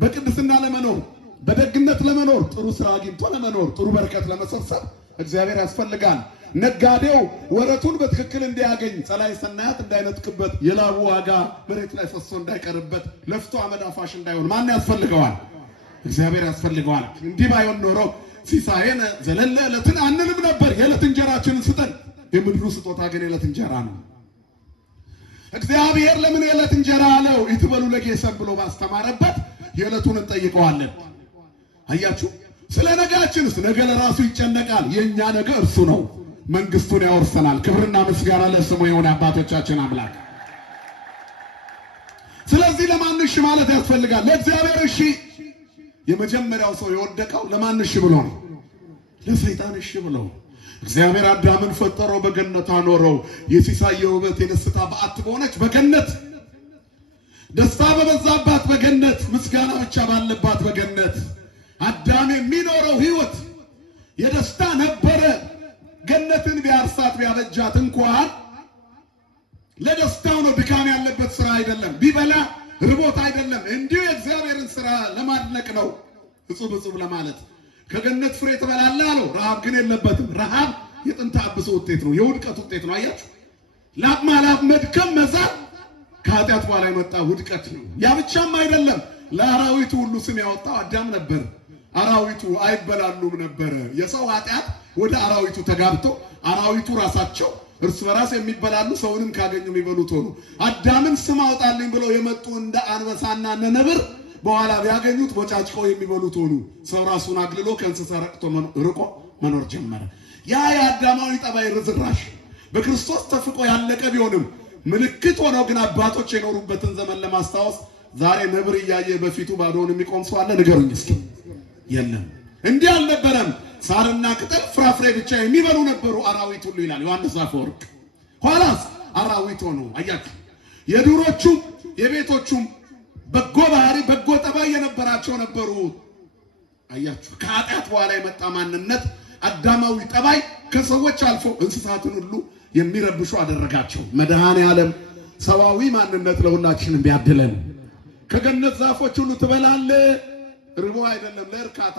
በቅድስና ለመኖር፣ በደግነት ለመኖር፣ ጥሩ ስራ አግኝቶ ለመኖር፣ ጥሩ በረከት ለመሰብሰብ እግዚአብሔር ያስፈልጋል። ነጋዴው ወረቱን በትክክል እንዲያገኝ፣ ጸላይ ሰናያት እንዳይነጥቅበት፣ የላቡ ዋጋ መሬት ላይ ፈሶ እንዳይቀርበት፣ ለፍቶ አመድ አፋሽ እንዳይሆን ማን ያስፈልገዋል? እግዚአብሔር ያስፈልገዋል። እንዲህ ባይሆን ኖሮ ሲሳየነ ዘለለ ዕለትን አንልም ነበር። የዕለት እንጀራችንን ስጠን። የምድሩ ስጦታ ግን የዕለት እንጀራ ነው። እግዚአብሔር ለምን የዕለት እንጀራ አለው? ይትበሉ ለጌሰን ብሎ ባስተማረበት የዕለቱን እንጠይቀዋለን። አያችሁ። ስለ ነጋችንስ ነገ ለራሱ ይጨነቃል። የኛ ነገ እርሱ ነው፣ መንግስቱን ያወርሰናል። ክብርና ምስጋና ለስሙ ይሁን አባቶቻችን አምላክ። ስለዚህ ለማን እሺ ማለት ያስፈልጋል? ለእግዚአብሔር እሺ። የመጀመሪያው ሰው የወደቀው ለማን እሺ ብሎ ነው? ለሰይጣን እሺ ብሎ። እግዚአብሔር አዳምን ፈጠረው፣ በገነት አኖረው። የሲሳይ የውበት የደስታ በዓት በሆነች በገነት፣ ደስታ በበዛባት በገነት፣ ምስጋና ብቻ ባለባት በገነት አዳም የሚኖረው ህይወት የደስታ ነበረ። ገነትን ቢያርሳት ቢያበጃት እንኳን ለደስታው ነው፣ ድካም ያለበት ስራ አይደለም። ቢበላ ርቦት አይደለም፣ እንዲሁ የእግዚአብሔርን ስራ ለማድነቅ ነው፣ እጹብ እጹብ ለማለት። ከገነት ፍሬ ትበላለህ አለው። ረሃብ ግን የለበትም። ረሃብ የጥንተ አብሶ ውጤት ነው፣ የውድቀት ውጤት ነው። አያችሁ። ላብ ማላብ፣ መድከም፣ መዛል ከኃጢአት በኋላ የመጣ ውድቀት ነው። ያ ብቻም አይደለም፣ ለአራዊቱ ሁሉ ስም ያወጣው አዳም ነበር። አራዊቱ አይበላሉም ነበረ። የሰው ኃጢአት ወደ አራዊቱ ተጋብቶ አራዊቱ ራሳቸው እርስ በራስ የሚበላሉ፣ ሰውንም ካገኙ የሚበሉት ሆኑ። አዳምን ስም አውጣልኝ ብለው የመጡ እንደ አንበሳና እንደ ነብር በኋላ ቢያገኙት ቦጫጭቀው የሚበሉት ሆኑ። ሰው ራሱን አግልሎ ከእንስሳ ርቆ መኖር ጀመረ። ያ የአዳማዊ ጠባይ ርዝራሽ በክርስቶስ ተፍቆ ያለቀ ቢሆንም ምልክት ሆነው ግን አባቶች የኖሩበትን ዘመን ለማስታወስ ዛሬ ነብር እያየ በፊቱ ባዶውን የሚቆም ሰው አለ? ንገሩኝ እስኪ። የለም። እንዲህ አልነበረም። ሳርና ቅጠል ፍራፍሬ ብቻ የሚበሉ ነበሩ አራዊት ሁሉ ይላል ዮሐንስ አፈወርቅ። ኋላስ አራዊት ሆኑ። አያችሁ፣ የዱሮቹም የቤቶቹም በጎ ባህሪ በጎ ጠባይ የነበራቸው ነበሩ። አያችሁ፣ ከኃጢአት በኋላ የመጣ ማንነት አዳማዊ ጠባይ ከሰዎች አልፎ እንስሳትን ሁሉ የሚረብሹ አደረጋቸው። መድኃኔ ዓለም ሰዋዊ ማንነት ለሁላችንም ቢያድለን። ከገነት ዛፎች ሁሉ ትበላለህ፣ ርቦ አይደለም ለእርካታ።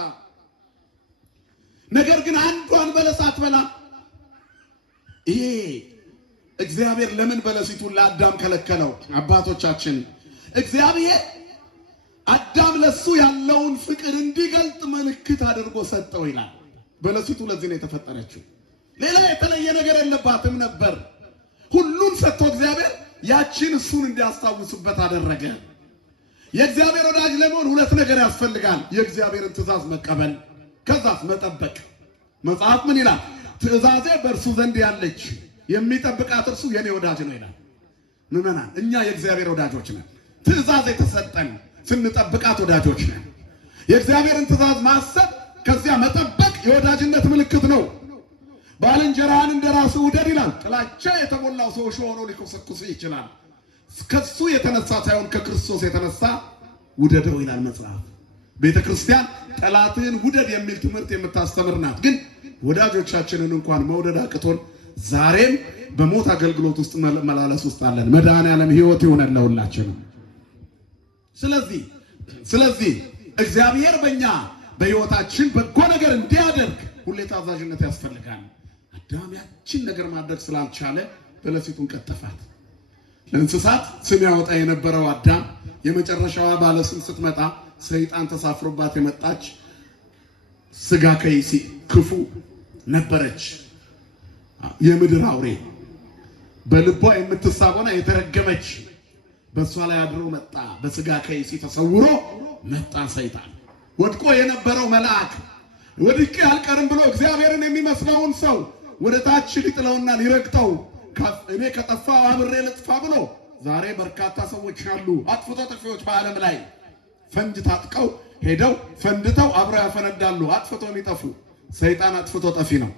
ነገር ግን አንዷን በለስ አትበላም። ይሄ እግዚአብሔር ለምን በለሲቱን ለአዳም ከለከለው? አባቶቻችን እግዚአብሔር አዳም ለሱ ያለውን ፍቅር እንዲገልጥ ምልክት አድርጎ ሰጠው ይላል። በለሲቱ ለዚህ ነው የተፈጠረችው። ሌላ የተለየ ነገር የለባትም ነበር። ሁሉን ሰጥቶ እግዚአብሔር ያችን እሱን እንዲያስታውስበት አደረገ። የእግዚአብሔር ወዳጅ ለመሆን ሁለት ነገር ያስፈልጋል። የእግዚአብሔርን ትእዛዝ መቀበል፣ ከዛስ መጠበቅ። መጽሐፍ ምን ይላል? ትእዛዜ በእርሱ ዘንድ ያለች የሚጠብቃት እርሱ የኔ ወዳጅ ነው ይላል። ምዕመናን፣ እኛ የእግዚአብሔር ወዳጆች ነን። ትእዛዝ የተሰጠን ስንጠብቃት ወዳጆች ነን። የእግዚአብሔርን ትእዛዝ ማሰብ ከዚያ መጠበቅ የወዳጅነት ምልክት ነው። ባልንጀራህን እንደራስህ ውደድ ይላል። ጥላቻ የተሞላው ሰው ሆኖ ሊኮሰኩስ ይችላል። ከሱ የተነሳ ሳይሆን ከክርስቶስ የተነሳ ውደደው ይላል መጽሐፍ። ቤተ ክርስቲያን ጠላትህን ውደድ የሚል ትምህርት የምታስተምር ናት። ግን ወዳጆቻችንን እንኳን መውደድ አቅቶን ዛሬም በሞት አገልግሎት ውስጥ መላለስ ውስጥ አለን። መድኃኔዓለም ሕይወት ይሆነን ለሁላችንም። ስለዚህ እግዚአብሔር በእኛ በሕይወታችን በጎ ነገር እንዲያደርግ ሁሌ ታዛዥነት ያስፈልጋል። አዳም ያችን ነገር ማድረግ ስላልቻለ በለሲቱን ቀጠፋት። ለእንስሳት ስም ያወጣ የነበረው አዳም የመጨረሻዋ ባለስም ስትመጣ ሰይጣን ተሳፍሮባት የመጣች ስጋ ከይሲ ክፉ ነበረች። የምድር አውሬ በልቧ የምትሳበና የተረገመች በእሷ ላይ አድሮ መጣ። በስጋ ከይሲ ተሰውሮ መጣ ሰይጣን። ወድቆ የነበረው መልአክ ወድቄ አልቀርም ብሎ እግዚአብሔርን የሚመስለውን ሰው ወደ ታች ሊጥለውና ሊረግጠው እኔ ከጠፋው አብሬ ልጥፋ ብሎ ዛሬ በርካታ ሰዎች አሉ፣ አጥፍቶ ጠፊዎች በዓለም ላይ ፈንጅ ታጥቀው ሄደው ፈንድተው አብረው ያፈነዳሉ። አጥፍቶ የሚጠፉ ሰይጣን አጥፍቶ ጠፊ ነው።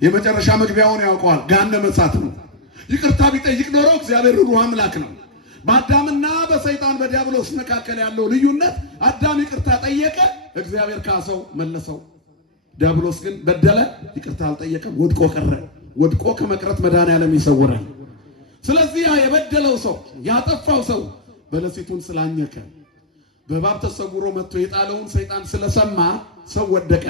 የመጨረሻ መግቢያውን ያውቀዋል። ገሃነመ እሳት ነው። ይቅርታ ቢጠይቅ ኖሮ እግዚአብሔር ሩህሩህ አምላክ ነው። በአዳምና በሰይጣን በዲያብሎስ መካከል ያለው ልዩነት አዳም ይቅርታ ጠየቀ፣ እግዚአብሔር ካሰው መለሰው። ዲያብሎስ ግን በደለ፣ ይቅርታ አልጠየቀም፣ ወድቆ ቀረ። ወድቆ ከመቅረት መድኃኔዓለም ይሰውራል። ስለዚህ ያ የበደለው ሰው ያጠፋው ሰው በለሲቱን ስላኘከ በእባብ ተሰውሮ መጥቶ የጣለውን ሰይጣን ስለሰማ ሰው ወደቀ።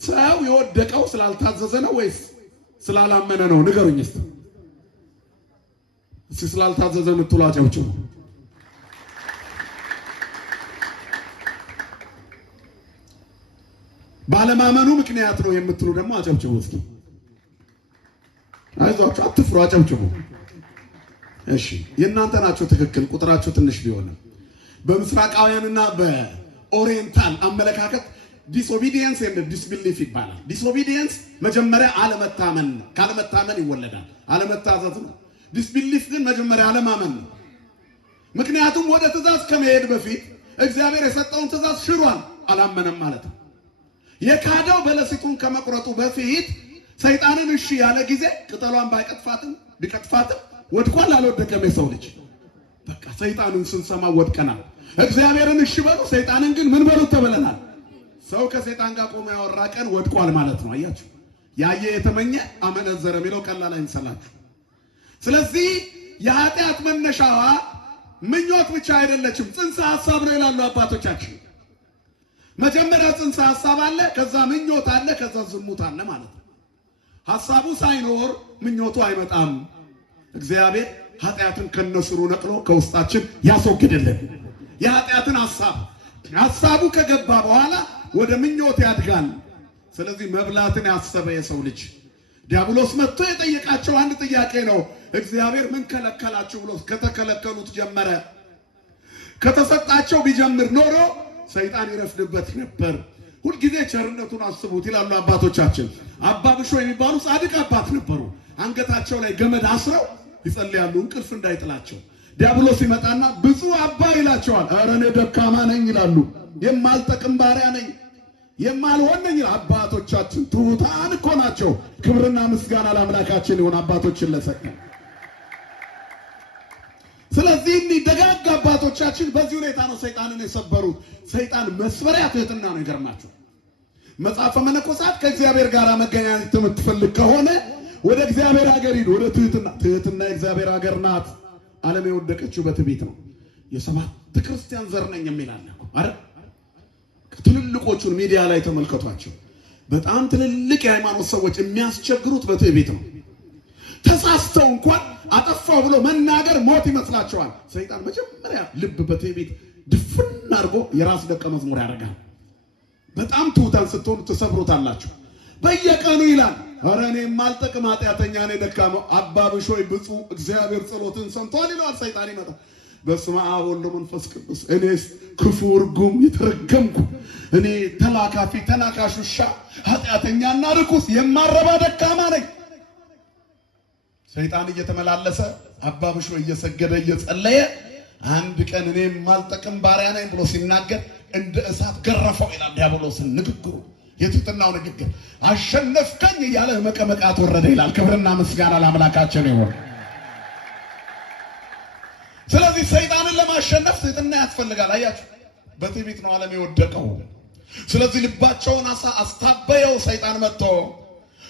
ሰው የወደቀው ስላልታዘዘ ነው ወይስ ስላላመነ ነው? ንገሩኝ እስቲ። ስላልታዘዘ የምትሉ አጨብጭቡ። ባለማመኑ ምክንያት ነው የምትሉ ደግሞ አጨብጭቡ እስኪ። አይዟችሁ፣ አትፍሩ፣ አጨብጭቡ። እሺ፣ የእናንተ ናቸው ትክክል፣ ቁጥራቸው ትንሽ ቢሆንም። በምስራቃውያንና በኦሪየንታል አመለካከት ዲስኦቢዲየንስ እና ዲስቢሊፍ ይባላል። ዲስኦቢዲየንስ መጀመሪያ አለመታመን ነው። ካለመታመን ይወለዳል፣ አለመታዘዝ ነው። ዲስቢሊፍ ግን መጀመሪያ አለማመን ነው። ምክንያቱም ወደ ትእዛዝ ከመሄድ በፊት እግዚአብሔር የሰጠውን ትእዛዝ ሽሯል፣ አላመነም ማለት ነው። የካደው በለሲቱን ከመቁረጡ በፊት ሰይጣንን እሺ ያለ ጊዜ ቅጠሏን ቢቀጥፋትም ወድቋል። አልወደቀም የሰው ልጅ። በቃ ሰይጣንን ስንሰማ ወድቀናል። እግዚአብሔርን እሺ በሉ፣ ሰይጣንን ግን ምን በሉት ተብለናል። ሰው ከሰይጣን ጋር ቆሞ ያወራ ቀን ወድቋል ማለት ነው። አያችሁ፣ ያየ የተመኘ አመነዘረ የሚለው ቀላል አይምሰላችሁ። ስለዚህ የኃጢአት መነሻዋ ምኞት ብቻ አይደለችም፣ ጽንሰ ሐሳብ ነው ይላሉ አባቶቻችን። መጀመሪያ ጽንሰ ሐሳብ አለ፣ ከዛ ምኞት አለ፣ ከዛ ዝሙት አለ ማለት ነው። ሐሳቡ ሳይኖር ምኞቱ አይመጣም። እግዚአብሔር ኃጢአትን ከነስሩ ነቅሎ ከውስጣችን ያስወግድልን። የኃጢአትን ሐሳቡ ከገባ በኋላ ወደ ምኞት ያድጋል። ስለዚህ መብላትን ያሰበ የሰው ልጅ ዲያብሎስ መጥቶ የጠየቃቸው አንድ ጥያቄ ነው። እግዚአብሔር ምን ከለከላችሁ ብሎ ከተከለከሉት ጀመረ። ከተሰጣቸው ቢጀምር ኖሮ ሰይጣን ይረፍድበት ነበር። ሁልጊዜ ቸርነቱን አስቡት ይላሉ አባቶቻችን። አባ ብሾ የሚባሉ ጻድቅ አባት ነበሩ። አንገታቸው ላይ ገመድ አስረው ይጸልያሉ እንቅልፍ እንዳይጥላቸው። ዲያብሎስ ይመጣና ብፁዕ አባ ይላቸዋል። ኧረ እኔ ደካማ ነኝ ይላሉ። የማልጠቅም ባሪያ ነኝ፣ የማልሆን ነኝ። አባቶቻችን ትሑታን እኮ ናቸው። ክብርና ምስጋና ለአምላካችን ይሁን አባቶችን ለሰጠ። ስለዚህ እኒህ ደጋግ አባቶቻችን በዚህ ሁኔታ ነው ሰይጣንን የሰበሩት። ሰይጣን መስፈሪያ ትህትና ነው። ይገርማችሁ መጽሐፈ መነኮሳት ከእግዚአብሔር ጋር መገናኘት የምትፈልግ ከሆነ ወደ እግዚአብሔር ሀገር ሂድ፣ ወደ ትህትና። ትህትና የእግዚአብሔር ሀገር ናት። ዓለም የወደቀችው በትዕቢት ነው። የሰባት ክርስቲያን ዘር ነኝ የሚል አለ አይደል? ትልልቆቹን ሚዲያ ላይ ተመልከቷቸው። በጣም ትልልቅ የሃይማኖት ሰዎች የሚያስቸግሩት በትዕቢት ነው። ተሳስተው እንኳን አጠፋው ብሎ መናገር ሞት ይመስላቸዋል። ሰይጣን መጀመሪያ ልብ በትዕቢት ድፍን አድርጎ የራስ ደቀ መዝሙር ያደርጋል። በጣም ትሑታን ስትሆኑ ትሰብሩታላችሁ። በየቀኑ ይላል ኧረ እኔ የማልጠቅም ኃጢአተኛ ነኝ ደካማው አባ ብሾይ ብፁዕ እግዚአብሔር ጸሎትን ሰምቷል ይለዋል። ሰይጣን ይመጣ በስመ አብ ወወልድ ወመንፈስ ቅዱስ እኔስ ክፉ ርጉም የተረገምኩ እኔ ተላካፊ ተናካሽ ውሻ ኃጢአተኛና ርኩስ የማረባ ደካማ ነኝ። ሰይጣን እየተመላለሰ አባ ብሾይ እየሰገደ እየጸለየ አንድ ቀን እኔ የማልጠቅም ባሪያ ነኝ ብሎ ሲናገር እንደ እሳት ገረፈው ይላል ዲያብሎስን። ንግግሩ የትህትናው ንግግር አሸነፍከኝ እያለ መቀመቃት ወረደ ይላል። ክብርና ምስጋና ለአምላካችን ይሁን። ስለዚህ ሰይጣንን ለማሸነፍ ትህትና ያስፈልጋል። አያችሁ በትዕቢት ነው ዓለም የወደቀው። ስለዚህ ልባቸውን አስታበየው ሰይጣን መጥቶ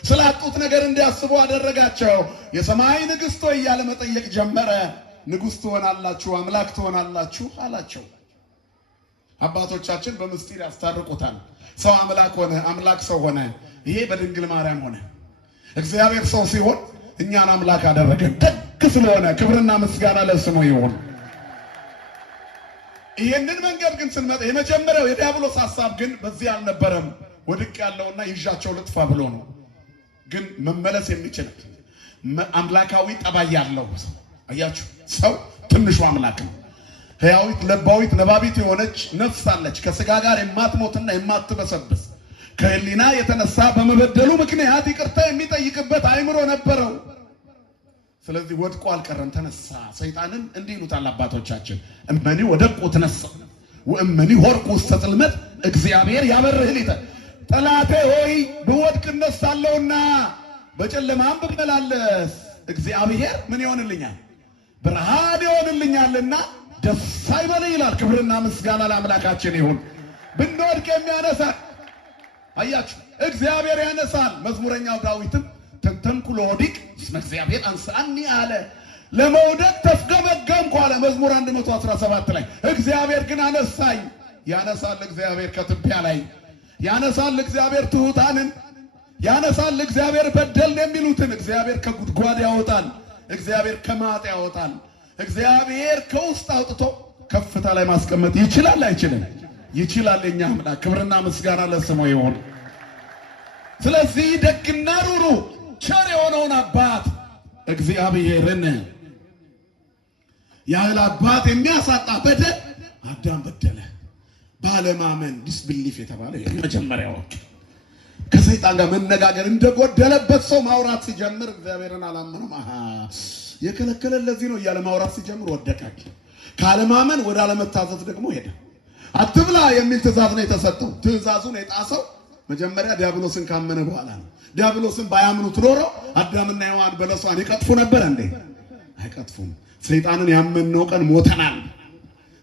ስላጡት ነገር እንዲያስቡ አደረጋቸው። የሰማይ ንግሥት ሆይ እያለ መጠየቅ ጀመረ። ንጉሥ ትሆናላችሁ፣ አምላክ ትሆናላችሁ አላቸው። አባቶቻችን በምስጢር ያስታርቁታል። ሰው አምላክ ሆነ፣ አምላክ ሰው ሆነ። ይሄ በድንግል ማርያም ሆነ። እግዚአብሔር ሰው ሲሆን እኛን አምላክ አደረገን። ደግ ስለሆነ ክብርና ምስጋና ለስሙ ይሁን። ይህንን መንገድ ግን ስንመጣ የመጀመሪያው የዲያብሎስ ሐሳብ ግን በዚህ አልነበረም። ወድቅ ያለውና ይዣቸው ልጥፋ ብሎ ነው። ግን መመለስ የሚችል አምላካዊ ጠባይ ያለው ሰው አያችሁ፣ ሰው ትንሹ አምላክ ነው። ሕያዊት ለባዊት ነባቢት የሆነች ነፍስ አለች፣ ከስጋ ጋር የማትሞትና የማትበሰብስ። ከህሊና የተነሳ በመበደሉ ምክንያት ይቅርታ የሚጠይቅበት አእምሮ ነበረው። ስለዚህ ወድቆ አልቀረም፣ ተነሳ። ሰይጣንን እንዲህ ይሉታል አባቶቻችን፣ እመኒ ወደቁ ተነሳ ወእመኒ ሆርቁ ውስተ ጽልመት እግዚአብሔር ያበርህ ሊተ። ጠላቴ ሆይ ብወድቅ እነሳለሁና በጨለማም ብመላለስ እግዚአብሔር ምን ይሆንልኛል? ብርሃን ይሆንልኛልና ደስ አይበለኝ ይላል። ክብርና ምስጋና ለአምላካችን ይሁን። ብንወድቅ የሚያነሳ አያችሁ እግዚአብሔር ያነሳል። መዝሙረኛው ዳዊትም ተንተንኩ ለወድቅ እስመ እግዚአብሔር አንሳኒ አለ። ለመውደቅ ተፍገመገምኩ አለ መዝሙር 117 ላይ። እግዚአብሔር ግን አነሳኝ። ያነሳል እግዚአብሔር ከትቢያ ላይ፣ ያነሳል እግዚአብሔር ትሑታንን፣ ያነሳል እግዚአብሔር በደልን የሚሉትን። እግዚአብሔር ከጉድጓድ ያወጣል፣ እግዚአብሔር ከማጥ ያወጣል። እግዚአብሔር ከውስጥ አውጥቶ ከፍታ ላይ ማስቀመጥ ይችላል አይችልም? ይችላል። የኛ አምላክ ክብርና ምስጋና ለስሙ ይሁን። ስለዚህ ደግና ሩሩ ቸር የሆነውን አባት እግዚአብሔርን ያህል አባት የሚያሳጣ በደል አዳም በደለ። ባለማመን ዲስቢሊፍ የተባለ የመጀመሪያዎቹ ከሰይጣን ጋር መነጋገር እንደጎደለበት ሰው ማውራት ሲጀምር እግዚአብሔርን አላመነም። የከለከለን ለዚህ ነው እያለ ማውራት ሲጀምር ወደቀ። ካለማመን ወደ አለመታዘዝ ደግሞ ሄደ። አትብላ የሚል ትእዛዝ ነው የተሰጠው። ትእዛዙን የጣሰው መጀመሪያ ዲያብሎስን ካመነ በኋላ ነው። ዲያብሎስን ባያምኑት ኖሮ አዳምና ሔዋን በለሷን ይቀጥፉ ነበር እንዴ? አይቀጥፉም። ሰይጣንን ያመንነው ቀን ሞተናል።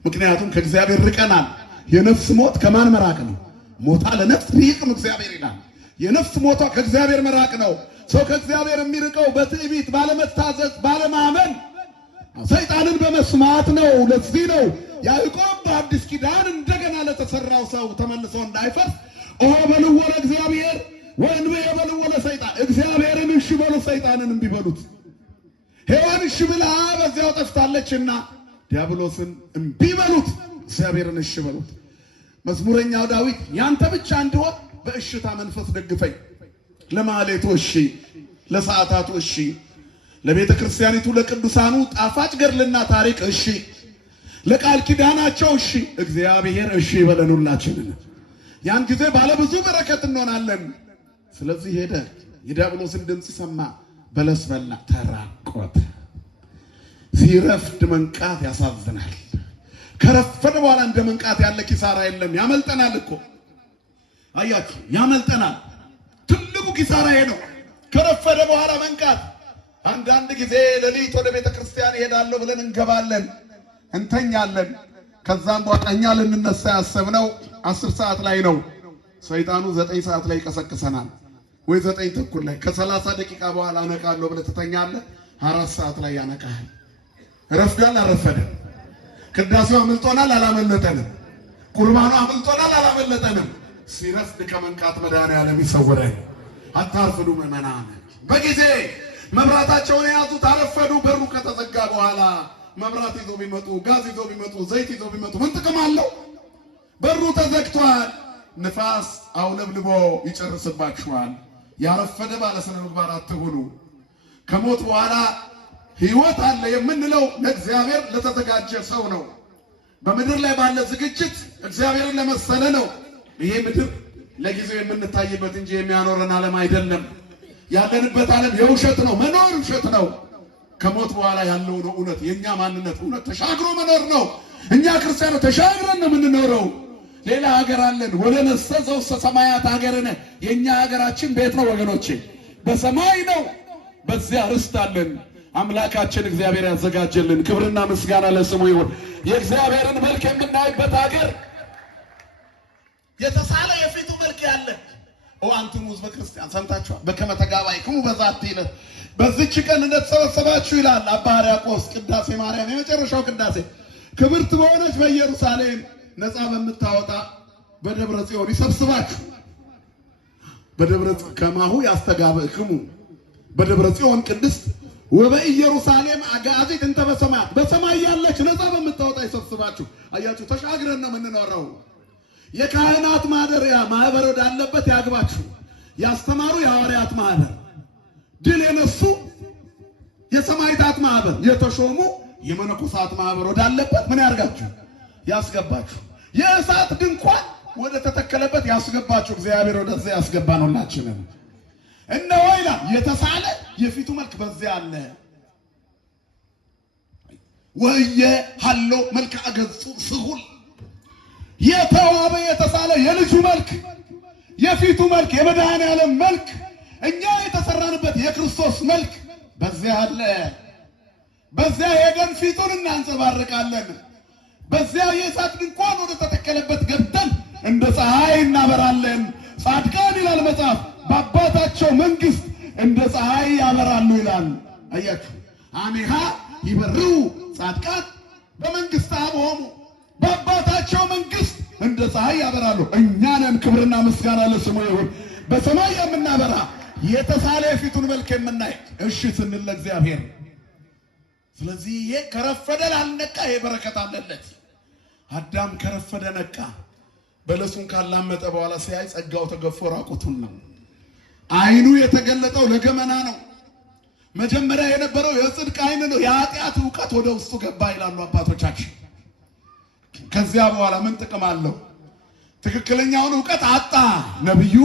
ምክንያቱም ከእግዚአብሔር ርቀናል። የነፍስ ሞት ከማን መራቅ ነው? ሞታ ለነፍስ ሪቅም እግዚአብሔር ይላል። የነፍስ ሞቷ ከእግዚአብሔር መራቅ ነው። ሰው ከእግዚአብሔር የሚርቀው በትዕቢት ባለመታዘዝ፣ ባለማመን፣ ሰይጣንን በመስማት ነው። ለዚህ ነው ያዕቆብ በአዲስ ኪዳን እንደገና ለተሰራው ሰው ተመልሶ እንዳይፈርስ ኦ በልዎ ለእግዚአብሔር ወእንበየ በልዎ ለሰይጣን፣ እግዚአብሔርን እሺ በሉ ሰይጣንን እምቢ በሉት። ሔዋን እሺ ብላ በዚያው ጠፍታለችና ዲያብሎስን እምቢ በሉት፣ እግዚአብሔርን እሺ በሉት። መዝሙረኛው ዳዊት ያንተ ብቻ እንድሆን በእሽታ መንፈስ ደግፈኝ። ለማህሌቱ እሺ፣ ለሰዓታቱ እሺ፣ ለቤተ ክርስቲያኒቱ ለቅዱሳኑ ጣፋጭ ገድልና ታሪክ እሺ፣ ለቃል ኪዳናቸው እሺ እግዚአብሔር እሺ ይበለን ሁላችንን። ያን ጊዜ ባለ ብዙ በረከት እንሆናለን። ስለዚህ ሄደ፣ የዲያብሎስን ድምፅ ሰማ፣ በለስ በላ፣ ተራቆተ። ሲረፍድ መንቃት ያሳዝናል። ከረፈደ በኋላ እንደ መንቃት ያለ ኪሳራ የለም። ያመልጠናል እኮ አያችሁ፣ ያመልጠናል። ትልቁ ኪሳራ ይሄ ነው፣ ከረፈደ በኋላ መንቃት። አንዳንድ ጊዜ ሌሊት ወደ ቤተ ክርስቲያን እሄዳለሁ ብለን እንገባለን፣ እንተኛለን። ከዛም በኋላ እኛ ልንነሳ ያሰብነው 10 ሰዓት ላይ ነው። ሰይጣኑ 9 ሰዓት ላይ ይቀሰቅሰናል፣ ወይ 9 ተኩል ላይ። ከ30 ደቂቃ በኋላ አነቃለሁ ብለህ ትተኛለህ። 4 ሰዓት ላይ ያነቃሃል። ረፍዷል አልረፈደም? ቅዳሴው አምልጦናል አላመለጠንም? ቁርባኑ አምልጦናል አላመለጠንም? ሲረፍድ ከመንቃት መድኃኔዓለም ይሰውረን። አታርፍዱ ምዕመናን። በጊዜ መብራታቸውን የያዙት አረፈዱ። በሩ ከተዘጋ በኋላ መብራት ይዞ ቢመጡ፣ ጋዝ ይዞ ቢመጡ፣ ዘይት ይዞ ቢመጡ ምን ጥቅም አለው? በሩ ተዘግቷል። ንፋስ አውለብልቦ ይጨርስባችኋል። ያረፈደ ባለስነ ምግባር አትሁኑ። ከሞት በኋላ ሕይወት አለ የምንለው ለእግዚአብሔር ለተዘጋጀ ሰው ነው። በምድር ላይ ባለ ዝግጅት እግዚአብሔርን ለመሰለ ነው። ይሄ ምድር ለጊዜው የምንታይበት እንጂ የሚያኖረን ዓለም አይደለም። ያለንበት ዓለም የውሸት ነው፣ መኖር ውሸት ነው። ከሞት በኋላ ያለው ነው እውነት። የኛ ማንነት እውነት ተሻግሮ መኖር ነው። እኛ ክርስቲያኖች ተሻግረን ነው የምንኖረው። ሌላ ሀገር አለን። ወለነሰ ዘውስተ ሰማያት ሀገርነ። የኛ ሀገራችን ቤት ነው ወገኖቼ፣ በሰማይ ነው። በዚያ ርስት አለን። አምላካችን እግዚአብሔር ያዘጋጀልን። ክብርና ምስጋና ለስሙ ይሁን። የእግዚአብሔርን መልክ የምናይበት ሀገር፣ የተሳለ የፊቱ መልክ ያለ አንቱም ሕዝበ ክርስቲያን ሰምታችኋል። በከመ ተጋባይክሙ በዛቲ ዕለት፣ በዚች ቀን እንደተሰበሰባችሁ ይላል አባ ሕርያቆስ ቅዳሴ ማርያም የመጨረሻው ቅዳሴ። ክብርት በሆነች በኢየሩሳሌም ነፃ በምታወጣ በደብረ ጽዮን ይሰብስባችሁ። በደብረ ከማሁ ያስተጋብእክሙ በደብረ ጽዮን ቅድስት ወበኢየሩሳሌም አጋዚት እንተ በሰማያት፣ በሰማይ ያለች ነፃ በምታወጣ ይሰብስባችሁ። አያችሁ፣ ተሻግረን ነው የምንኖረው። የካህናት ማደሪያ ማህበር ወዳለበት ያግባችሁ። ያስተማሩ የሐዋርያት ማህበር፣ ድል የነሱ የሰማዕታት ማህበር፣ የተሾሙ የመነኮሳት ማህበር ወዳለበት ምን ያርጋችሁ? ያስገባችሁ። የእሳት ድንኳን ወደ ተተከለበት ያስገባችሁ። እግዚአብሔር ወደዚያ ያስገባን ሁላችንን። እነሆ ይላል የተሳለ የፊቱ መልክ በዚያ አለ። ወየ ሀሎ መልክዐ ገጹ ስሁል፣ የተዋበ የተሳለ የልጁ መልክ፣ የፊቱ መልክ፣ የመድኃኔዓለም መልክ፣ እኛ የተሰራንበት የክርስቶስ መልክ በዚያ አለ። በዚያ ሄደን ፊቱን እናንጸባርቃለን። በዚያ የእሳት ድንኳን ወደ ተተከለበት ገብተን እንደ ፀሐይ እናበራለን። ጻድቃን ይላል መጽሐፍ በአባታቸው መንግስት እንደ ፀሐይ ያበራሉ ይላል። አያችሁ፣ አሜሃ ይበርኡ ጻድቃን በመንግስተ አብሆሙ፣ በአባታቸው መንግስት እንደ ፀሐይ ያበራሉ። እኛንን ክብርና ምስጋና ለስሙ ይሁን። በሰማይ የምናበራ የተሳለ የፊቱን መልክ የምናይ እሺ ስንል ለእግዚአብሔር። ስለዚህ ይሄ ከረፈደ ላልነቃ ይሄ በረከት አለለት። አዳም ከረፈደ ነቃ። በለሱን ካላመጠ በኋላ ሲያይ ጸጋው ተገፎ ራቁቱን ነው። አይኑ የተገለጠው ለገመና ነው። መጀመሪያ የነበረው የጽድቅ አይን ነው። የኃጢአት ዕውቀት ወደ ውስጡ ገባ ይላሉ አባቶቻችን። ከዚያ በኋላ ምን ጥቅም አለው? ትክክለኛውን ዕውቀት አጣ ነብዩ።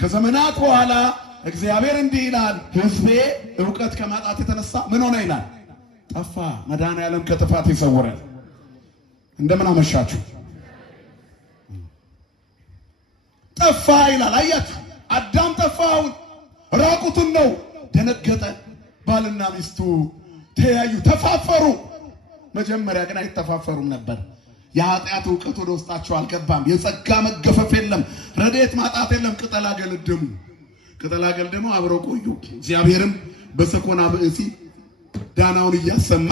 ከዘመናት በኋላ እግዚአብሔር እንዲህ ይላል፣ ሕዝቤ ዕውቀት ከማጣት የተነሳ ምን ሆነ ይላል? ጠፋ። መድኃኔዓለም ከጥፋት ይሰውረን። እንደምን አመሻችሁ። ጠፋ ይላል። አያችሁ፣ አዳም ጠፋ። አሁን ራቁቱን ነው። ደነገጠ። ባልና ሚስቱ ተያዩ፣ ተፋፈሩ። መጀመሪያ ግን አይተፋፈሩም ነበር። የኃጢአት ዕውቀት ወደ ውስጣቸው አልገባም። የጸጋ መገፈፍ የለም፣ ረድኤት ማጣት የለም። ቅጠላ ገለደሙ አብረው ቆዩ። እግዚአብሔርም በሰኮና ብእሲ ዳናውን እያሰማ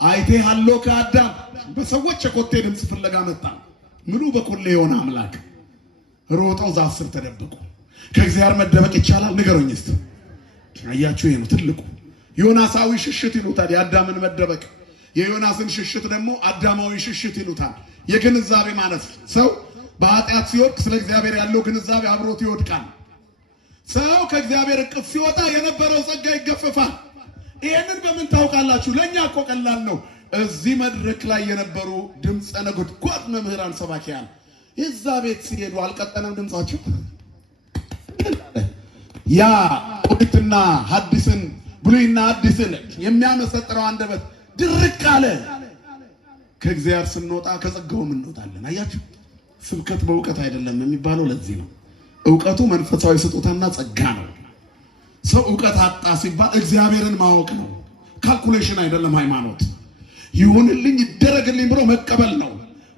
አይቴ ሃሎ ከአዳም በሰዎች የኮቴ ድምፅ ፍለጋ መጣ። ምኑ በኮሌ የሆነ አምላክ ሮጠው ዛፍ ስር ተደበቁ። ከእግዚአብሔር መደበቅ ይቻላል? ንገሩኝ እስቲ። አያችሁ፣ ይሄ ነው ትልቁ ዮናሳዊ ሽሽት ይሉታል የአዳምን መደበቅ። የዮናስን ሽሽት ደግሞ አዳማዊ ሽሽት ይሉታል። የግንዛቤ ማለት ሰው በኃጢአት ሲወድቅ ስለ እግዚአብሔር ያለው ግንዛቤ አብሮት ይወድቃል። ሰው ከእግዚአብሔር እቅፍ ሲወጣ የነበረው ጸጋ ይገፈፋል። ይሄንን በምን ታውቃላችሁ? ለኛ እኮ ቀላል ነው። እዚህ መድረክ ላይ የነበሩ ድምፀ ነጎድጓድ መምህራን ሰባኪያን የዛ ቤት ሲሄዱ አልቀጠለም ድምጻቸው። ያ ኦሪትና ሐዲስን ብሉይና ሐዲስን የሚያመሰጥረው አንደበት ድርቅ አለ። ከእግዚአብሔር ስንወጣ ከጸጋውም እንወጣለን። አያችሁ፣ ስብከት በእውቀት አይደለም የሚባለው ለዚህ ነው። እውቀቱ መንፈሳዊ ስጦታና ጸጋ ነው። ሰው እውቀት አጣ ሲባል እግዚአብሔርን ማወቅ ነው። ካልኩሌሽን አይደለም ሃይማኖት። ይሁንልኝ ይደረግልኝ ብሎ መቀበል ነው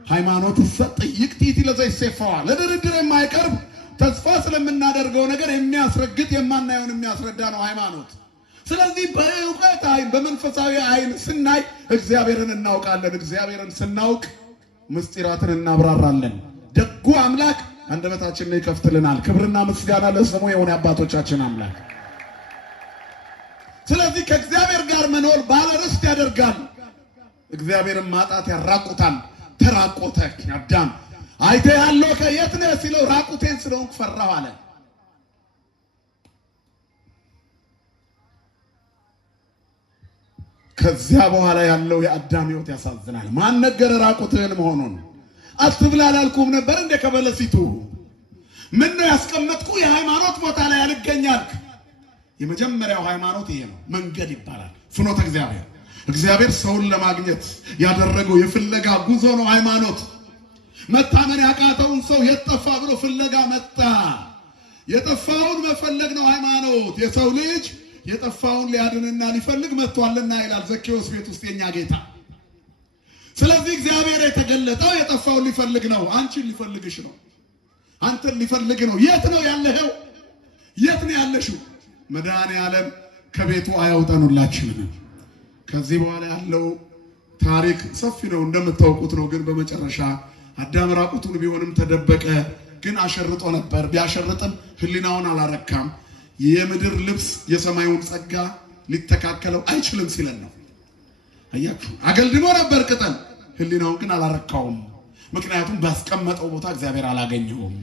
ሃይማኖት። ሰጥይቅ ቲቲ ለዘይሴፋዋ ለድርድር የማይቀርብ ተስፋ ስለምናደርገው ነገር የሚያስረግጥ የማናየውን የሚያስረዳ ነው ሃይማኖት። ስለዚህ በእውቀት አይን በመንፈሳዊ አይን ስናይ እግዚአብሔርን እናውቃለን። እግዚአብሔርን ስናውቅ ምስጢራትን እናብራራለን። ደጉ አምላክ አንደበታችንን ይከፍትልናል። ክብርና ምስጋና ለስሙ የሆነ አባቶቻችን አምላክ። ስለዚህ ከእግዚአብሔር ጋር መኖር ባለ ርስት ያደርጋል። እግዚአብሔርን ማጣት ያራቁታል። ተራቆተ አዳም። አይተህ ያለው ከየት ነህ ሲለው ራቁቴን ስለሆንኩ ፈራሁ አለ። ከዚያ በኋላ ያለው የአዳም ሕይወት ያሳዝናል። ማን ነገረ ራቁትህን መሆኑን? አትብላ አላልኩም ነበር እንደ ከበለሲቱ? ምን ነው ያስቀመጥኩ የሃይማኖት ቦታ ላይ አልገኛልክ? የመጀመሪያው ሃይማኖት ይሄ ነው። መንገድ ይባላል። ፍኖተ እግዚአብሔር። እግዚአብሔር ሰውን ለማግኘት ያደረገው የፍለጋ ጉዞ ነው ሃይማኖት። መታመን ያቃተውን ሰው የጠፋ ብሎ ፍለጋ መጣ። የጠፋውን መፈለግ ነው ሃይማኖት። የሰው ልጅ የጠፋውን ሊያድንና ሊፈልግ መጥቷልና ይላል ዘኬዎስ ቤት ውስጥ የኛ ጌታ። ስለዚህ እግዚአብሔር የተገለጠው የጠፋውን ሊፈልግ ነው። አንቺን ሊፈልግሽ ነው። አንተን ሊፈልግ ነው። የት ነው ያለኸው? የት ነው ያለሽው? መድኃኔዓለም ከቤቱ አያውጣኑላችንም። ከዚህ በኋላ ያለው ታሪክ ሰፊ ነው እንደምታውቁት ነው። ግን በመጨረሻ አዳም ራቁቱን ቢሆንም ተደበቀ። ግን አሸርጦ ነበር። ቢያሸርጥም ህሊናውን አላረካም። የምድር ልብስ የሰማዩን ጸጋ ሊተካከለው አይችልም ሲለን ነው። አያችሁ፣ አገልድሞ ነበር ቅጠል፣ ህሊናውን ግን አላረካውም። ምክንያቱም ባስቀመጠው ቦታ እግዚአብሔር አላገኘውም።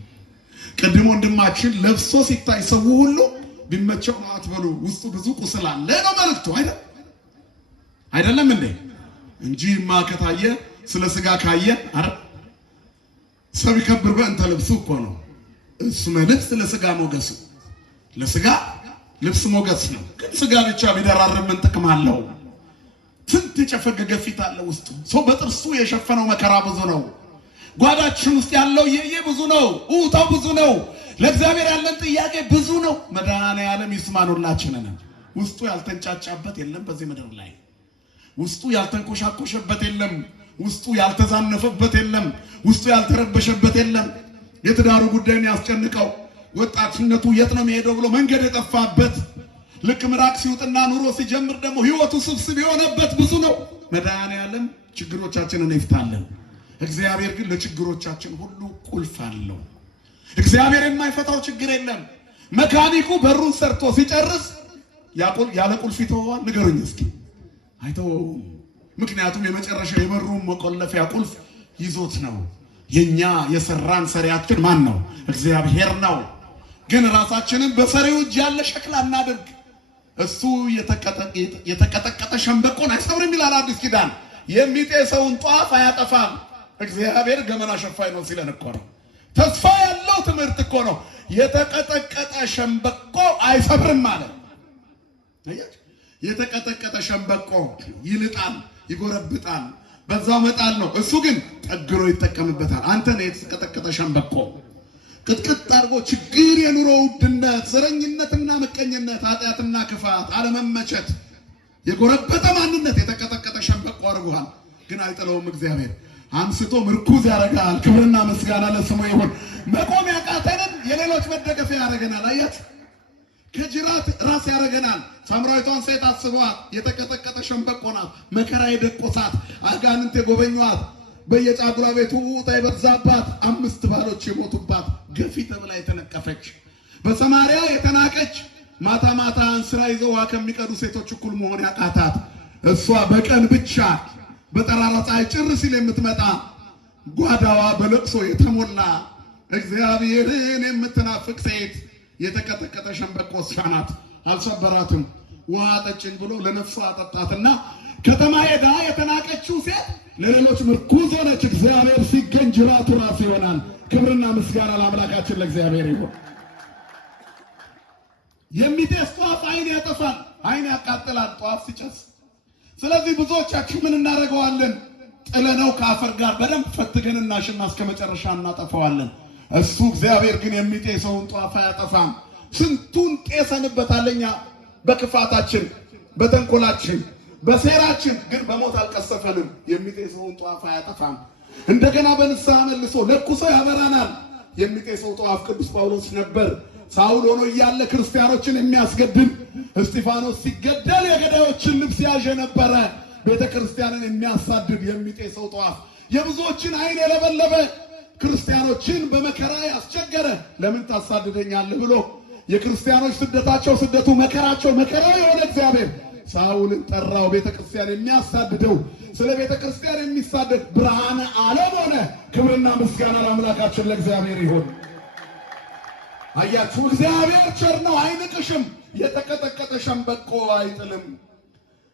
ቅድሞ ወንድማችን ለብሶ ሲታይ ሰው ሁሉ ቢመቸው ነው አትበሉ፣ ውስጡ ብዙ ቁስል አለ ነው መልእክቱ። አይደለም እንዴ? እንጂማ ከታየ ስለ ስጋ ካየ አረ ሰው ይከብር በእንተ ልብሱ እኮ ነው እሱ መልእክት ለስጋ ሞገሱ። ለስጋ ልብስ ሞገስ ነው። ግን ስጋ ብቻ ቢደራረብ ምን ጥቅም አለው? ስንት የጨፈገገ ፊት አለ ውስጡ። ሰው በጥርሱ የሸፈነው መከራ ብዙ ነው። ጓዳችን ውስጥ ያለው ብዙ ነው። ውታው ብዙ ነው። ለእግዚአብሔር ያለን ጥያቄ ብዙ ነው። መድኃኔዓለም ይስማን ሁላችንን። ውስጡ ያልተንጫጫበት የለም በዚህ ምድር ላይ። ውስጡ ያልተንኮሻኮሸበት የለም። ውስጡ ያልተዛነፈበት የለም። ውስጡ ያልተረበሸበት የለም። የትዳሩ ጉዳይን ያስጨንቀው ወጣትነቱ የት ነው የሚሄደው ብሎ መንገድ የጠፋበት፣ ልክ ምራቅ ሲውጥና ኑሮ ሲጀምር ደግሞ ህይወቱ ስብስብ የሆነበት ብዙ ነው። መድኃኔዓለም ችግሮቻችንን ይፍታልን። እግዚአብሔር ግን ለችግሮቻችን ሁሉ ቁልፍ አለው። እግዚአብሔር የማይፈታው ችግር የለም። መካኒኩ በሩን ሰርቶ ሲጨርስ ያለ ቁልፍ ይተወዋል? ንገሩኝ እስኪ። አይተወውም። ምክንያቱም የመጨረሻው የበሩን መቆለፊያ ቁልፍ ይዞት ነው። የኛ የሰራን ሰሪያችን ማን ነው? እግዚአብሔር ነው። ግን ራሳችንን በሰሪው እጅ ያለ ሸክላ እናድርግ። እሱ የተቀጠቀጠ ሸምበቆን አይሰብርም ይላል አዲስ ኪዳን። የሚጤሰውን ጧፍ አያጠፋም። እግዚአብሔር ገመና ሸፋኝ ነው ሲለን እኮ ነው። ተስፋ ያለው ትምህርት እኮ ነው። የተቀጠቀጠ ሸምበቆ አይሰብርም ማለት። የተቀጠቀጠ ሸምበቆ ይልጣል፣ ይጎረብጣል፣ በዛው መጣል ነው። እሱ ግን ጠግሮ ይጠቀምበታል። አንተ ነው የተቀጠቀጠ ሸምበቆ ቅጥቅጥ አድርጎ ችግር፣ የኑሮ ውድነት፣ ዘረኝነትና ምቀኝነት፣ ኃጢአትና ክፋት፣ አለመመቸት፣ የጎረበጠ ማንነት የተቀጠቀጠ ሸምበቆ አድርጓል። ግን አይጥለውም እግዚአብሔር። አንስቶ ምርኩዝ ያደርጋል። ክብርና ምስጋና ለስሙ ይሁን። መቆም ያቃተንን የሌሎች መደገፊያ ያደርገናል። አያት ከጅራት ራስ ያደርገናል። ሳምራዊቷን ሴት አስቧት። የተቀጠቀጠ ሸምበቆ ናት። መከራ የደቆሳት፣ አጋንንት የጎበኟት፣ በየጫጉላ ቤቱ ውጣ የበዛባት፣ 5 ባሎች የሞቱባት፣ ገፊ ተብላ የተነቀፈች፣ በሰማርያ የተናቀች፣ ማታ ማታ እንስራ ይዘው ውሃ ከሚቀዱ ሴቶች እኩል መሆን ያቃታት፣ እሷ በቀን ብቻ በጠራራ ፀሐይ ጭር ሲል የምትመጣ፣ ጓዳዋ በለቅሶ የተሞላ እግዚአብሔርን የምትናፍቅ ሴት የተቀጠቀጠ ሸምበቆ እሷ ናት። አልሰበራትም። ውሃ ጠጭኝ ብሎ ለነፍሷ አጠጣትና ከተማ ሄዳ የተናቀችው ሴት ለሌሎች ምርኩዝ ሆነች። እግዚአብሔር ሲገኝ ጅራቱ ራስ ይሆናል። ክብርና ምስጋና ለአምላካችን ለእግዚአብሔር ይሁን። የሚጤስ ጧፍ አይን ያጠፋል፣ አይን ያቃጥላል ጧፍ ሲጨስ። ስለዚህ ብዙዎቻችን ምን እናደርገዋለን? ጥለነው ከአፈር ጋር በደንብ ፈትገን እናሽና እስከ መጨረሻ እናጠፋዋለን። እሱ እግዚአብሔር ግን የሚጤሰውን ጧፍ አያጠፋም። ስንቱን ጤሰንበታለኛ በክፋታችን፣ በተንኮላችን፣ በሴራችን፣ ግን በሞት አልቀሰፈንም። የሚጤሰውን ጧፍ አያጠፋም። እንደገና በንስሐ መልሶ ለኩሶ ያበራናል። የሚጤሰው ጧፍ ቅዱስ ጳውሎስ ነበር። ሳውል ሆኖ እያለ ክርስቲያኖችን የሚያስገድል፣ እስጢፋኖስ ሲገደል የገዳዮችን ልብስ ያዥ ነበረ። ቤተ ክርስቲያንን የሚያሳድድ የሚጤሰው ጧፍ የብዙዎችን አይን የለበለበ፣ ክርስቲያኖችን በመከራ ያስቸገረ፣ ለምን ታሳድደኛለህ ብሎ የክርስቲያኖች ስደታቸው ስደቱ፣ መከራቸው መከራ የሆነ እግዚአብሔር ሳውልን ጠራው። ቤተ ክርስቲያን የሚያሳድደው፣ ስለ ቤተ ክርስቲያን የሚሳደድ ብርሃነ ዓለም ሆነ። ክብርና ምስጋና ለአምላካችን ለእግዚአብሔር ይሁን። አያችሁ፣ እግዚአብሔር ቸር ነው፣ አይንቅሽም። የተቀጠቀጠ ሸምበቆ አይጥልም።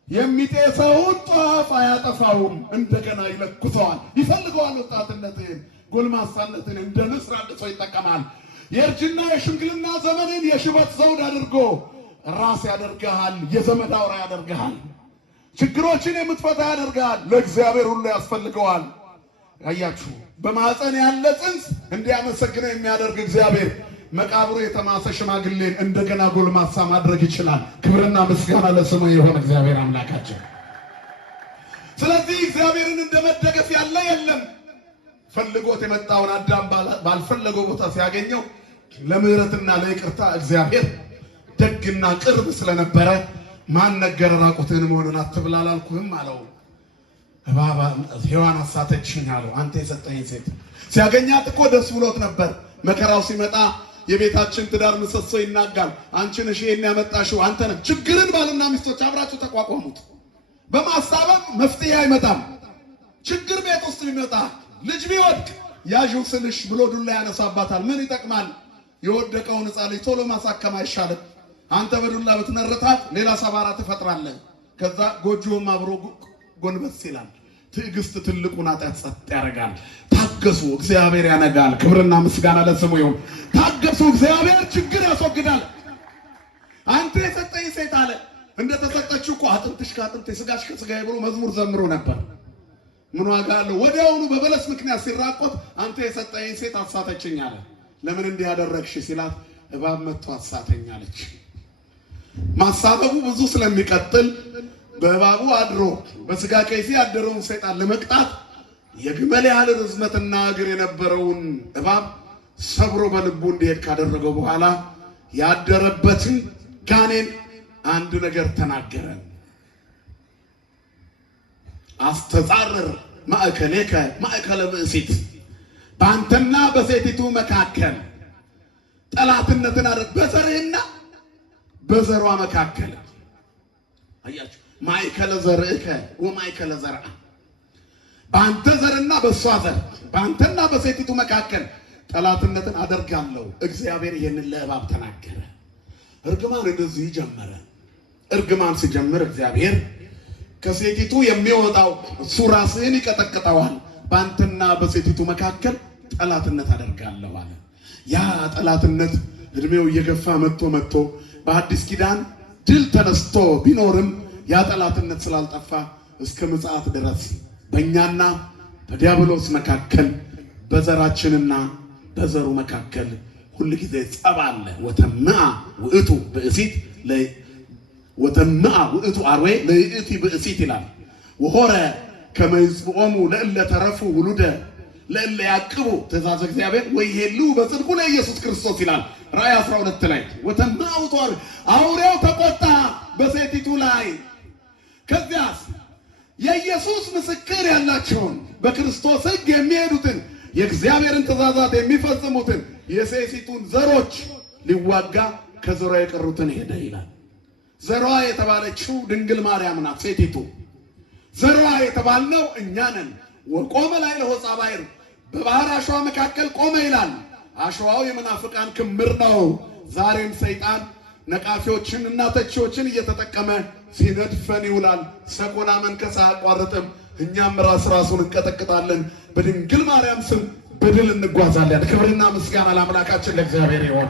የሚጤሰውን ጧፍ አያጠፋውም፣ እንደገና ይለኩሰዋል። ይፈልገዋል። ወጣትነትን፣ ጎልማሳነትን እንደ ንስር አድሶ ይጠቀማል። የእርጅና የሽምግልና ዘመንን የሽበት ዘውድ አድርጎ ራስ ያደርግሃል። የዘመድ አውራ ያደርግሃል። ችግሮችን የምትፈታ ያደርግሃል። ለእግዚአብሔር ሁሉ ያስፈልገዋል። አያችሁ፣ በማህፀን ያለ ጽንስ እንዲያመሰግነው የሚያደርግ እግዚአብሔር መቃብሩ የተማሰ ሽማግሌን እንደገና ጎልማሳ ማድረግ ይችላል። ክብርና ምስጋና ለስሙ የሆነ እግዚአብሔር አምላካችን። ስለዚህ እግዚአብሔርን እንደመደገፍ ያለ የለም። ፈልጎት የመጣውን አዳም ባልፈለገው ቦታ ሲያገኘው ለምህረትና ለይቅርታ እግዚአብሔር ደግና ቅርብ ስለነበረ ማን ነገረ ራቁትህን መሆንን አትብላ አላልኩህም አለው። እባብ ሔዋን አሳተችኝ አለው። አንተ የሰጠኝ ሴት ሲያገኛት እኮ ደስ ብሎት ነበር። መከራው ሲመጣ የቤታችን ትዳር ምሰሶ ይናጋል። አንቺ ነሽ ይሄን ያመጣሽው፣ አንተ ነህ። ችግርን ባልና ሚስቶች አብራችሁ ተቋቋሙት። በማሳበብ መፍትሄ አይመጣም። ችግር ቤት ውስጥ ቢመጣ ልጅ ቢወድቅ ያዥው ስልሽ ብሎ ዱላ ያነሳባታል። ምን ይጠቅማል? የወደቀውን ሕፃን ልጅ ቶሎ ማሳከም አይሻልም? አንተ በዱላ ብትነርታት ሌላ ሰባራ ትፈጥራለህ። ከዛ ጎጆም አብሮ ጎንበስ ይላል። ትዕግስት ትልቁን ኃጢአት ጸጥ ያደርጋል። ታገሱ፣ እግዚአብሔር ያነጋል። ክብርና ምስጋና ለስሙ ይሁን። ታገሱ፣ እግዚአብሔር ችግር ያስወግዳል። አንተ የሰጠኝ ሴት አለ እንደተሰጠችው እኮ አጥንትሽ ከአጥንቴ ስጋሽ ከስጋዬ ብሎ መዝሙር ዘምሮ ነበር። ምን ዋጋ አለው? ወዲያውኑ በበለስ ምክንያት ሲራቆት አንተ የሰጠኝ ሴት አሳተችኝ አለ። ለምን እንዲህ ያደረግሽ ሲላት እባብ መጥቶ አሳተኝ አለች። ማሳበቡ ብዙ ስለሚቀጥል በእባቡ አድሮ በስጋ ከይሲ ያደረውን ሰይጣን ለመቅጣት የግመል ያህል ርዝመትና እግር የነበረውን እባብ ሰብሮ በልቡ እንዲሄድ ካደረገው በኋላ ያደረበትን ጋኔን አንድ ነገር ተናገረ። አስተጻረር ማእከሌከ ማእከለ ብእሲት፣ በአንተና በሴቲቱ መካከል ጠላትነትን አደረግ፣ በዘርህና በዘሯ መካከል። አያችሁ፣ ማእከለ ዘርእከ ወማእከለ ዘርአ፣ በአንተ ዘርና በእሷ ዘር፣ በአንተና በሴቲቱ መካከል ጠላትነትን አደርጋለሁ። እግዚአብሔር ይህንን ለእባብ ተናገረ። እርግማን እንደዚህ ጀመረ። እርግማን ሲጀምር እግዚአብሔር ከሴቲቱ የሚወጣው እሱ ራስህን ይቀጠቅጠዋል፣ በአንተና በሴቲቱ መካከል ጠላትነት አደርጋለሁ አለ። ያ ጠላትነት እድሜው እየገፋ መጥቶ በአዲስ ኪዳን ድል ተነስቶ ቢኖርም ያ ጠላትነት ስላልጠፋ እስከ ምጽአት ድረስ በእኛና በዲያብሎስ መካከል በዘራችንና በዘሩ መካከል ሁሉ ጊዜ ጸብ አለ። ወተምአ ውእቱ ብእሲት ወተምአ ውእቱ አርዌ ለይእቲ ብእሲት ይላል። ወሆረ ከመ ይጽብኦሙ ለእለ ተረፉ ውሉደ ለእለ ያቅቡ ትእዛዘ እግዚአብሔር ወይሄሉ በጽድቁ ለኢየሱስ ክርስቶስ ይላል ራእይ 12 ላይ። ወተምአ ውእቱ አርዌ፣ አውሬው ተቆጣ በሴቲቱ ላይ። ከዚያስ የኢየሱስ ምስክር ያላቸውን በክርስቶስ ሕግ የሚሄዱትን የእግዚአብሔርን ትእዛዛት የሚፈጽሙትን የሴቲቱን ዘሮች ሊዋጋ ከዘሯ የቀሩትን ሄደ ይላል። ዘሯ የተባለችው ድንግል ማርያም ናት። ሴቲቱ ዘሯ የተባልነው እኛ ነን። ወቆመ ላዕለ ሆጻ ባሕር፣ በባህር አሸዋ መካከል ቆመ ይላል። አሸዋው የመናፍቃን ክምር ነው። ዛሬም ሰይጣን ነቃፊዎችን እና ተቺዎችን እየተጠቀመ ሲነድፈን ይውላል። ሰቆና መንከስ አያቋርጥም። እኛም ራሱን እንቀጠቅጣለን። በድንግል ማርያም ስም በድል እንጓዛለን። ክብርና ምስጋና ለአምላካችን ለእግዚአብሔር ይሁን።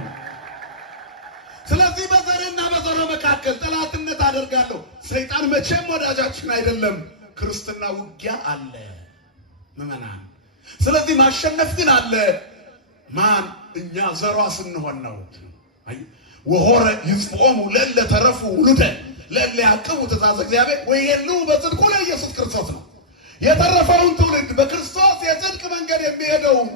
ስለዚህ በዘርና በዘር መካከል ጠላትነት አደርጋለሁ። ሰይጣን መቼም ወዳጃችን አይደለም። ክርስትና ውጊያ አለ ምዕመናን። ስለዚህ ማሸነፍ ግን አለ። ማን? እኛ ዘሯ ስንሆን ነው። ወሆረ ይጽኦሙ ለእለ ተረፉ ውሉደ ለእለ ያዕቅቡ ትእዛዘ እግዚአብሔር ወይሄሉ በጽድቁ ለኢየሱስ ክርስቶስ ነው። የተረፈውን ትውልድ በክርስቶስ የጽድቅ መንገድ የሚሄደውን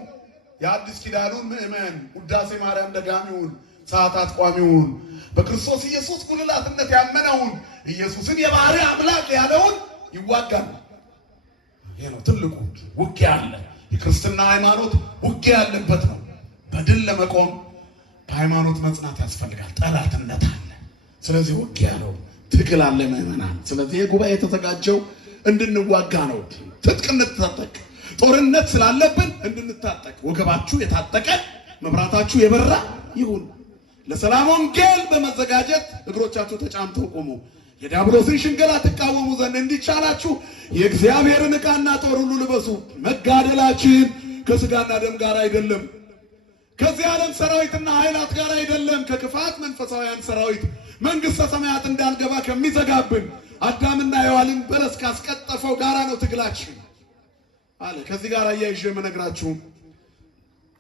የአዲስ ኪዳኑን ምእመን ውዳሴ ማርያም ደጋሚውን ሰዓታት ቋሚውን በክርስቶስ ኢየሱስ ጉልላትነት ያመነውን ኢየሱስን የባህሪ አምላክ ያለውን ይዋጋል። ይሄ ነው ትልቁ ውጊያ አለ። የክርስትና ሃይማኖት ውጊያ ያለበት ነው። በድል ለመቆም በሃይማኖት መጽናት ያስፈልጋል። ጠላትነት አለ። ስለዚህ ውጊያ ነው፣ ትግል አለ ምዕመናን። ስለዚህ የጉባኤ የተዘጋጀው እንድንዋጋ ነው። ትጥቅ እንድንታጠቅ፣ ጦርነት ስላለብን እንድንታጠቅ፣ ወገባችሁ የታጠቀ መብራታችሁ የበራ ይሁን። ለሰላም ወንጌል በመዘጋጀት እግሮቻችሁ ተጫምተው ቆሙ። የዲያብሎስን ሽንገላ ትቃወሙ ዘንድ እንዲቻላችሁ የእግዚአብሔርን ዕቃና ጦር ሁሉ ልበሱ። መጋደላችን ከስጋና ደም ጋር አይደለም፣ ከዚህ ዓለም ሰራዊትና ኃይላት ጋር አይደለም፣ ከክፋት መንፈሳውያን ሰራዊት መንግሥተ ሰማያት እንዳንገባ ከሚዘጋብን አዳምና ሔዋንን በለስ ካስቀጠፈው ጋራ ነው ትግላችን አለ። ከዚህ ጋር አያይዤ የምነግራችሁ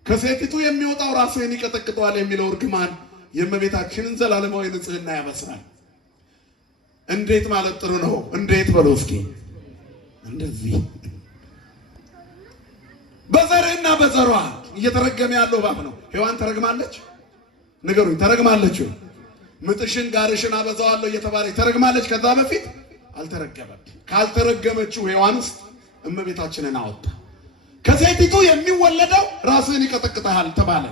ከሴቲቱ የሚወጣው ራስህን ይቀጠቅጠዋል የሚለው እርግማን የእመቤታችንን ዘላለማዊ ንጽሕና ያበስራል። እንዴት ማለት ጥሩ ነው። እንዴት በለው እስኪ። እንደዚህ በዘርና በዘሯ እየተረገመ ያለው እባብ ነው። ሔዋን ተረግማለች? ንገሩኝ፣ ተረግማለች? ምጥሽን ጋርሽን አበዛዋለሁ እየተባለች ተረግማለች? ከዛ በፊት አልተረገመም። ካልተረገመችው ሔዋን ውስጥ እመቤታችንን አወጣ። ከሴቲቱ የሚወለደው ራስህን ይቀጠቅጣል ተባለ።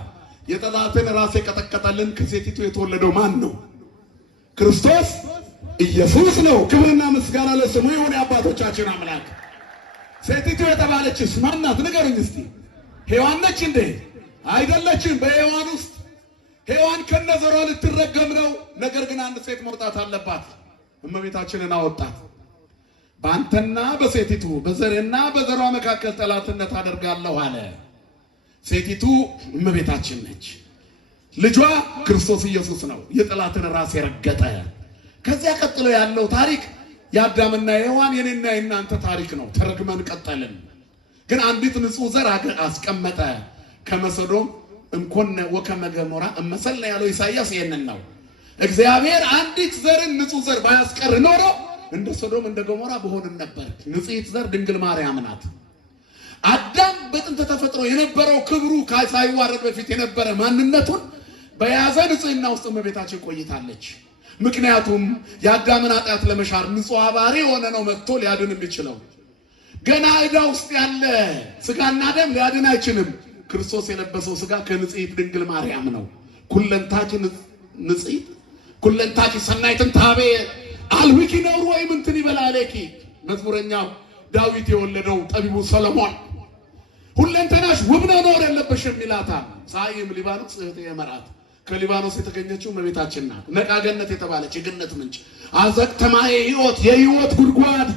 የጠላትን ራስ የቀጠቀጠልን ከሴቲቱ የተወለደው ማን ነው? ክርስቶስ ኢየሱስ ነው። ክብርና ምስጋና ለስሙ ይሁን የአባቶቻችን አምላክ። ሴቲቱ የተባለችስ ማን ናት? ንገሩኝ እስቲ። ሔዋን ነች እንዴ? አይደለችም። በሔዋን ውስጥ ሔዋን ከነዘሯ ልትረገም ነው። ነገር ግን አንድ ሴት መውጣት አለባት። እመቤታችንን አወጣት። በአንተና በሴቲቱ በዘርና በዘሯ መካከል ጠላትነት አደርጋለሁ አለ። ሴቲቱ እመቤታችን ነች። ልጇ ክርስቶስ ኢየሱስ ነው፣ የጠላትን ራስ የረገጠ። ከዚያ ቀጥሎ ያለው ታሪክ የአዳምና የሔዋን የኔና የእናንተ ታሪክ ነው። ተረግመን ቀጠልን። ግን አንዲት ንጹሕ ዘር አስቀመጠ። ከመሰዶም እንኮነ ወከመ ገሞራ እመሰልነ ያለው ኢሳይያስ ይሄንን ነው። እግዚአብሔር አንዲት ዘርን ንጹሕ ዘር ባያስቀር ኖሮ እንደ ሶዶም እንደ ገሞራ በሆንን ነበር። ንጽሕት ዘር ድንግል ማርያም ናት። አዳም በጥንተ ተፈጥሮ የነበረው ክብሩ ሳይዋረድ በፊት የነበረ ማንነቱን በያዘ ንጽሕና ውስጥ እመቤታችን ቆይታለች። ምክንያቱም የአዳምን ኃጢአት ለመሻር ንጹሕ ባህሪ የሆነ ነው መጥቶ ሊያድን የሚችለው። ገና ዕዳ ውስጥ ያለ ስጋና ደም ሊያድን አይችልም። ክርስቶስ የለበሰው ስጋ ከንጽሕት ድንግል ማርያም ነው። ኩለንታኪ ንጽሕት ኩለንታኪ ሰናይትን ታቤ አልብኪ ነውር ወይም እንትን ይበላለኪ። መዝሙረኛው ዳዊት የወለደው ጠቢቡ ሰለሞን ሁለንተናሽ ውብ ነው ነውር የለበሽም ይላታል። ፀሐይም ሊባኖስ እህቴ የመራት ከሊባኖስ የተገኘችው እመቤታችን ናት። ነቃገነት የተባለች የገነት ምንጭ፣ አዘቅተ ማየ ሕይወት የሕይወት ጉድጓድ፣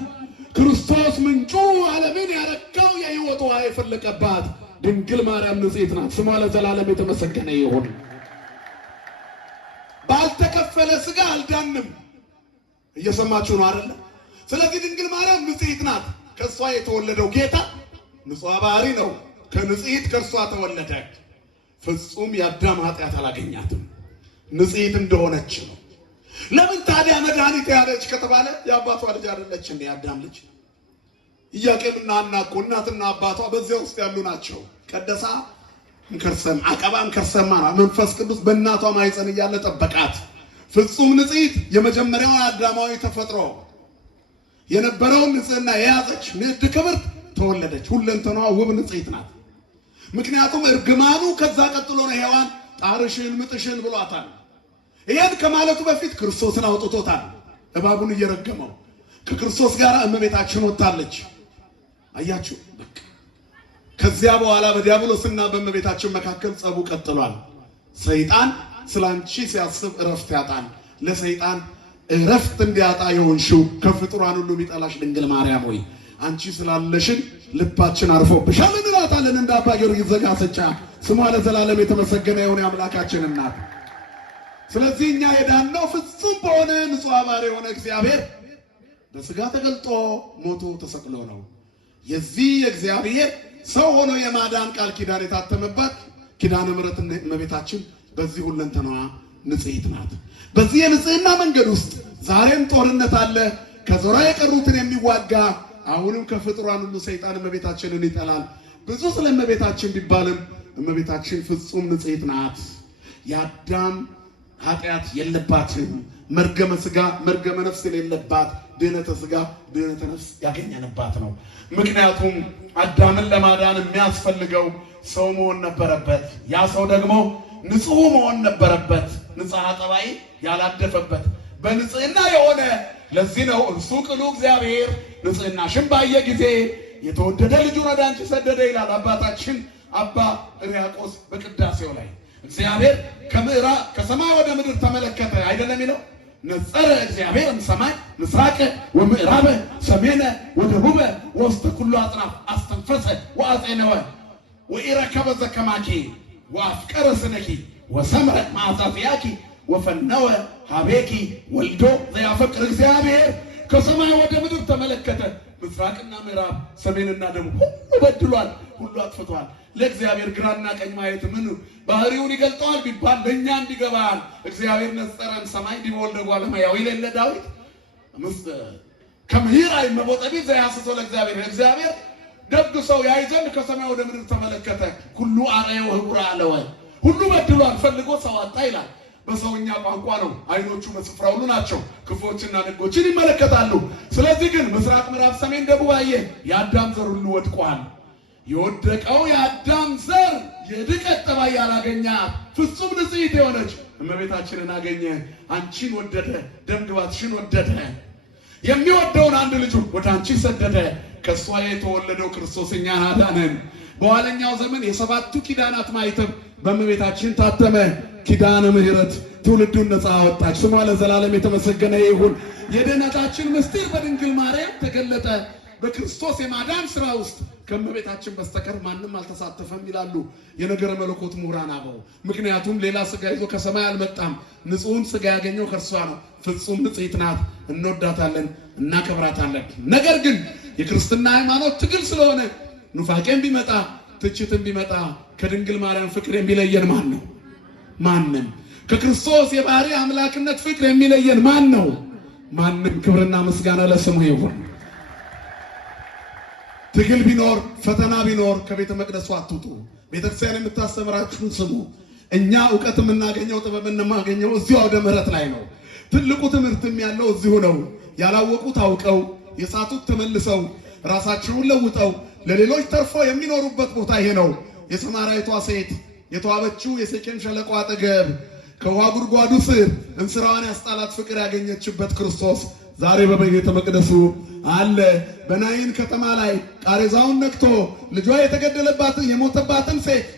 ክርስቶስ ምንጩ ዓለምን ያረካው የሕይወት ውሃ የፈለቀባት ድንግል ማርያም ንጽሕት ናት። ስሟ ለዘላለም የተመሰገነ ይሁን። ባልተከፈለ ስጋ አልዳንም። እየሰማችሁ ነው አይደለ? ስለዚህ ድንግል ማርያም ንጽሕት ናት። ከእሷ የተወለደው ጌታ ንጹሕ ባህሪ ነው። ከንጽሕት ከእርሷ ተወለደ። ፍጹም የአዳም ኃጢአት አላገኛትም። ንጽሕት እንደሆነች ነው። ለምን ታዲያ መድኃኒት ያለች ከተባለ የአባቷ ልጅ አይደለች እንዴ? የአዳም ልጅ ኢያቄምና ሐና እኮ እናትና አባቷ በዚያ ውስጥ ያሉ ናቸው። ቀደሳ እንከርሰም አቀባ እንከርሰማ መንፈስ ቅዱስ በእናቷ ማኅፀን እያለ ጠበቃት። ፍጹም ንጽሕት የመጀመሪያዋ አዳማዊ ተፈጥሮ የነበረውን ንጽሕና የያዘች ንዕድ ክብርት ተወለደች። ሁለንተናዋ ውብ ንጽሕት ናት። ምክንያቱም እርግማኑ ከዛ ቀጥሎ ነው። ሔዋን ጣርሽን ምጥሽን ብሏታል። ይሄን ከማለቱ በፊት ክርስቶስን አውጥቶታል። እባቡን እየረገመው ከክርስቶስ ጋር እመቤታችን ወጣለች። አያችሁ፣ በቃ ከዚያ በኋላ በዲያብሎስና በእመቤታችን መካከል ጸቡ ቀጥሏል። ሰይጣን ስላንቺ ሲያስብ እረፍት ያጣል። ለሰይጣን እረፍት እንዲያጣ የሆንሽው ከፍጡራን ሁሉ የሚጠላሽ ድንግል ማርያም ሆይ አንቺ ስላለሽን ልባችን አርፎብሻል እንላታለን። እንደ አባ ጊዮርጊስ ዘጋስጫ ስሟ ለዘላለም የተመሰገነ ይሁን የአምላካችን እናት። ስለዚህ እኛ የዳነው ፍጹም በሆነ ንጹሕ ባሕርይ የሆነ እግዚአብሔር በሥጋ ተገልጦ ሞቶ ተሰቅሎ ነው። የዚህ እግዚአብሔር ሰው ሆኖ የማዳን ቃል ኪዳን የታተመባት ኪዳነ ምሕረት እመቤታችን በዚህ ሁለንተናዋ ንጽሕት ናት። በዚህ የንጽሕና መንገድ ውስጥ ዛሬም ጦርነት አለ። ከዞራ የቀሩትን የሚዋጋ አሁንም ከፍጡራን ሁሉ ሰይጣን እመቤታችንን ይጠላል። ብዙ ስለ እመቤታችን ቢባልም እመቤታችን ፍጹም ንጽሕት ናት። የአዳም ኃጢአት የለባትም። መርገመ ሥጋ መርገመ ነፍስ የሌለባት ድህነተ ሥጋ ድህነተ ነፍስ ያገኘንባት ነው። ምክንያቱም አዳምን ለማዳን የሚያስፈልገው ሰው መሆን ነበረበት። ያ ሰው ደግሞ ንጹሕ መሆን ነበረበት። ንጽሐ ጠባይ ያላደፈበት በንጽሕና የሆነ ለዚህ ነው እርሱ ቅሉ እግዚአብሔር ንጽሕናሽን ባየ ጊዜ የተወደደ ልጁን ወደ አንቺ ሰደደ ይላል አባታችን አባ ሕርያቆስ በቅዳሴው ላይ። እግዚአብሔር ከሰማይ ወደ ምድር ተመለከተ አይደለም ይለው ነጸረ እግዚአብሔር እምሰማይ ምስራቀ ወምዕራበ ሰሜነ ወደቡበ ወውስተ ኩሉ አጽናፍ አስተንፈሰ ወአጼነወ ወኢረከበ ዘከማኪ ወአፍቀረ ስነኪ ወሰምረ ማዕዛዝያኪ ወፈነወ ሀቤኪ ወልዶ ዘያፈቅር እግዚአብሔር። ከሰማይ ወደ ምድር ተመለከተ። ምስራቅና ምዕራብ ሰሜንና ደቡብ ሁሉ በድሏል፣ ሁሉ አጥፍቷል። ለእግዚአብሔር ግራና ቀኝ ማየት ምን ባህሪውን ይገልጠዋል ቢባል ለእኛ እንዲገባል እግዚአብሔር ነጸረን ሰማይ ዲወልደ ጓለማያው ይለለ ዳዊት ከምሂራይ መቦጠቢ ዘያስቶ ለእግዚአብሔር እግዚአብሔር ደግ ሰው ያይ ዘንድ ከሰማይ ወደ ምድር ተመለከተ። ሁሉ አርአየው ህቡረ አለወ ሁሉ በድሏል ፈልጎ ሰው አጣ ይላል። በሰውኛ ቋንቋ ነው። አይኖቹ በስፍራ ሁሉ ናቸው፣ ክፎችና ደጎችን ይመለከታሉ። ስለዚህ ግን ምስራቅ ምዕራብ ሰሜን ደቡብ አየ። የአዳም ዘር ሁሉ ወድቋል። የወደቀው የአዳም ዘር የድቀት ጠባይ ያላገኛት ፍጹም ንጽሕት የሆነች እመቤታችንን አገኘ። አንቺን ወደደ፣ ደምግባትሽን ወደደ። የሚወደውን አንድ ልጁ ወደ አንቺ ሰደደ። ከእሷ የተወለደው ክርስቶስ እኛን አዳነን። በኋለኛው ዘመን የሰባቱ ኪዳናት ማኅተም በእመቤታችን ታተመ። ኪዳነ ምሕረት ትውልዱን ነፃ አወጣች። ስሟ ለዘላለም የተመሰገነ ይሁን። የድኅነታችን ምስጢር በድንግል ማርያም ተገለጠ። በክርስቶስ የማዳን ሥራ ውስጥ ከእመቤታችን በስተቀር ማንም አልተሳተፈም ይላሉ የነገረ መለኮት ምሁራን አበው። ምክንያቱም ሌላ ሥጋ ይዞ ከሰማይ አልመጣም። ንጹሕን ሥጋ ያገኘው ከእርሷ ነው። ፍጹም ንጽሕት ናት። እንወዳታለን፣ እናከብራታለን። ነገር ግን የክርስትና ሃይማኖት ትግል ስለሆነ ኑፋቄም ቢመጣ ትችትም ቢመጣ ከድንግል ማርያም ፍቅር የሚለየን ማን ነው? ማንም። ከክርስቶስ የባሕርይ አምላክነት ፍቅር የሚለየን ማን ነው? ማንም። ክብርና ምስጋና ለስሙ ይሁን። ትግል ቢኖር ፈተና ቢኖር ከቤተ መቅደሱ አትውጡ። ቤተክርስቲያን የምታስተምራችሁን ስሙ። እኛ እውቀት የምናገኘው ጥበብ የምናገኘው እዚሁ አውደ ምሕረት ላይ ነው። ትልቁ ትምህርትም ያለው እዚሁ ነው። ያላወቁት አውቀው፣ የሳቱት ተመልሰው፣ ራሳቸውን ለውጠው ለሌሎች ተርፎ የሚኖሩበት ቦታ ይሄ ነው። የሰማርያይቷ ሴት የተዋበችው የሴኬም ሸለቆ አጠገብ ከውሃ ጉድጓዱ ስር እንስራዋን ያስጣላት ፍቅር ያገኘችበት ክርስቶስ ዛሬ በቤተ መቅደሱ አለ። በናይን ከተማ ላይ ቃሬዛውን ነክቶ ልጇ የተገደለባትን የሞተባትን ሴት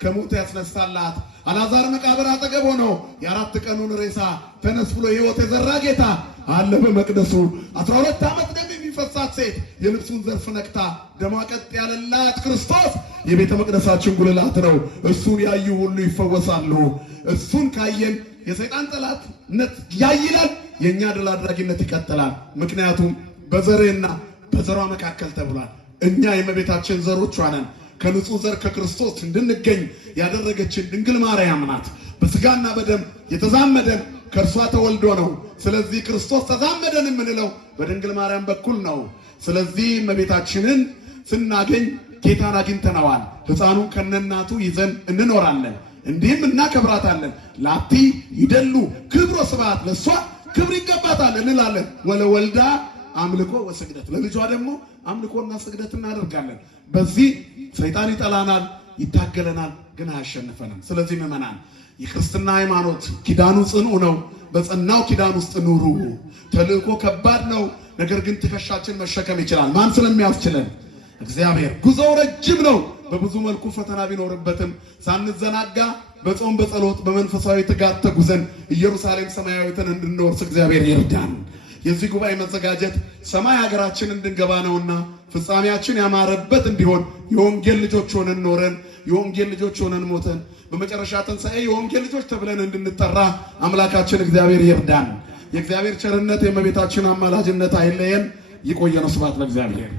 ከሞት ያስነሳላት አልዓዛር መቃብር አጠገብ ሆኖ የ4 ቀኑን ሬሳ ተነስ ብሎ ሕይወት የዘራ ጌታ አለ በመቅደሱ። 12 ዓመት ደም የሚፈሳት ሴት የልብሱን ዘርፍ ነክታ ደሟ ቀጥ ያለላት ክርስቶስ የቤተ መቅደሳችን ጉልላት ነው። እሱን ያዩ ሁሉ ይፈወሳሉ። እሱን ካየን የሰይጣን ጠላትነት ያይላል፣ የእኛ ድል አድራጊነት ይቀጥላል። ምክንያቱም በዘርህና በዘሯ መካከል ተብሏል። እኛ የእመቤታችን ዘሮቿ ነን። ከንጹሕ ዘር ከክርስቶስ እንድንገኝ ያደረገችን ድንግል ማርያም ናት። በሥጋና በደም የተዛመደን ከእርሷ ተወልዶ ነው። ስለዚህ ክርስቶስ ተዛመደን የምንለው በድንግል ማርያም በኩል ነው። ስለዚህ እመቤታችንን ስናገኝ ጌታን አግኝተነዋል። ሕፃኑን ከነናቱ ይዘን እንኖራለን፣ እንዲህም እናከብራታለን። ላቲ ይደሉ ክብሮ ስብሐት፣ ለእሷ ክብር ይገባታል እንላለን። ወለወልዳ አምልኮ ወስግደት፣ ለልጇ ደግሞ አምልኮና ስግደት እናደርጋለን። በዚህ ሰይጣን ይጠላናል፣ ይታገለናል፣ ግን አያሸንፈንም። ስለዚህ ምዕመናን የክርስትና ሃይማኖት ኪዳኑ ጽኑ ነው። በጸናው ኪዳን ውስጥ ኑሩ። ተልእኮ ከባድ ነው፣ ነገር ግን ትከሻችን መሸከም ይችላል። ማን ስለሚያስችለን? እግዚአብሔር። ጉዞው ረጅም ነው። በብዙ መልኩ ፈተና ቢኖርበትም ሳንዘናጋ በጾም በጸሎት በመንፈሳዊ ትጋት ተጉዘን ኢየሩሳሌም ሰማያዊትን እንድንወርስ እግዚአብሔር ይርዳን። የዚህ ጉባኤ መዘጋጀት ሰማይ ሀገራችን እንድንገባ ነውና ፍጻሜያችን ያማረበት እንዲሆን የወንጌል ልጆች ሆነን ኖረን የወንጌል ልጆች ሆነን ሞተን በመጨረሻ ትንሣኤ የወንጌል ልጆች ተብለን እንድንጠራ አምላካችን እግዚአብሔር ይርዳን። የእግዚአብሔር ቸርነት የእመቤታችን አማላጅነት አይለየን። ይቆየን። ስብሐት ለእግዚአብሔር።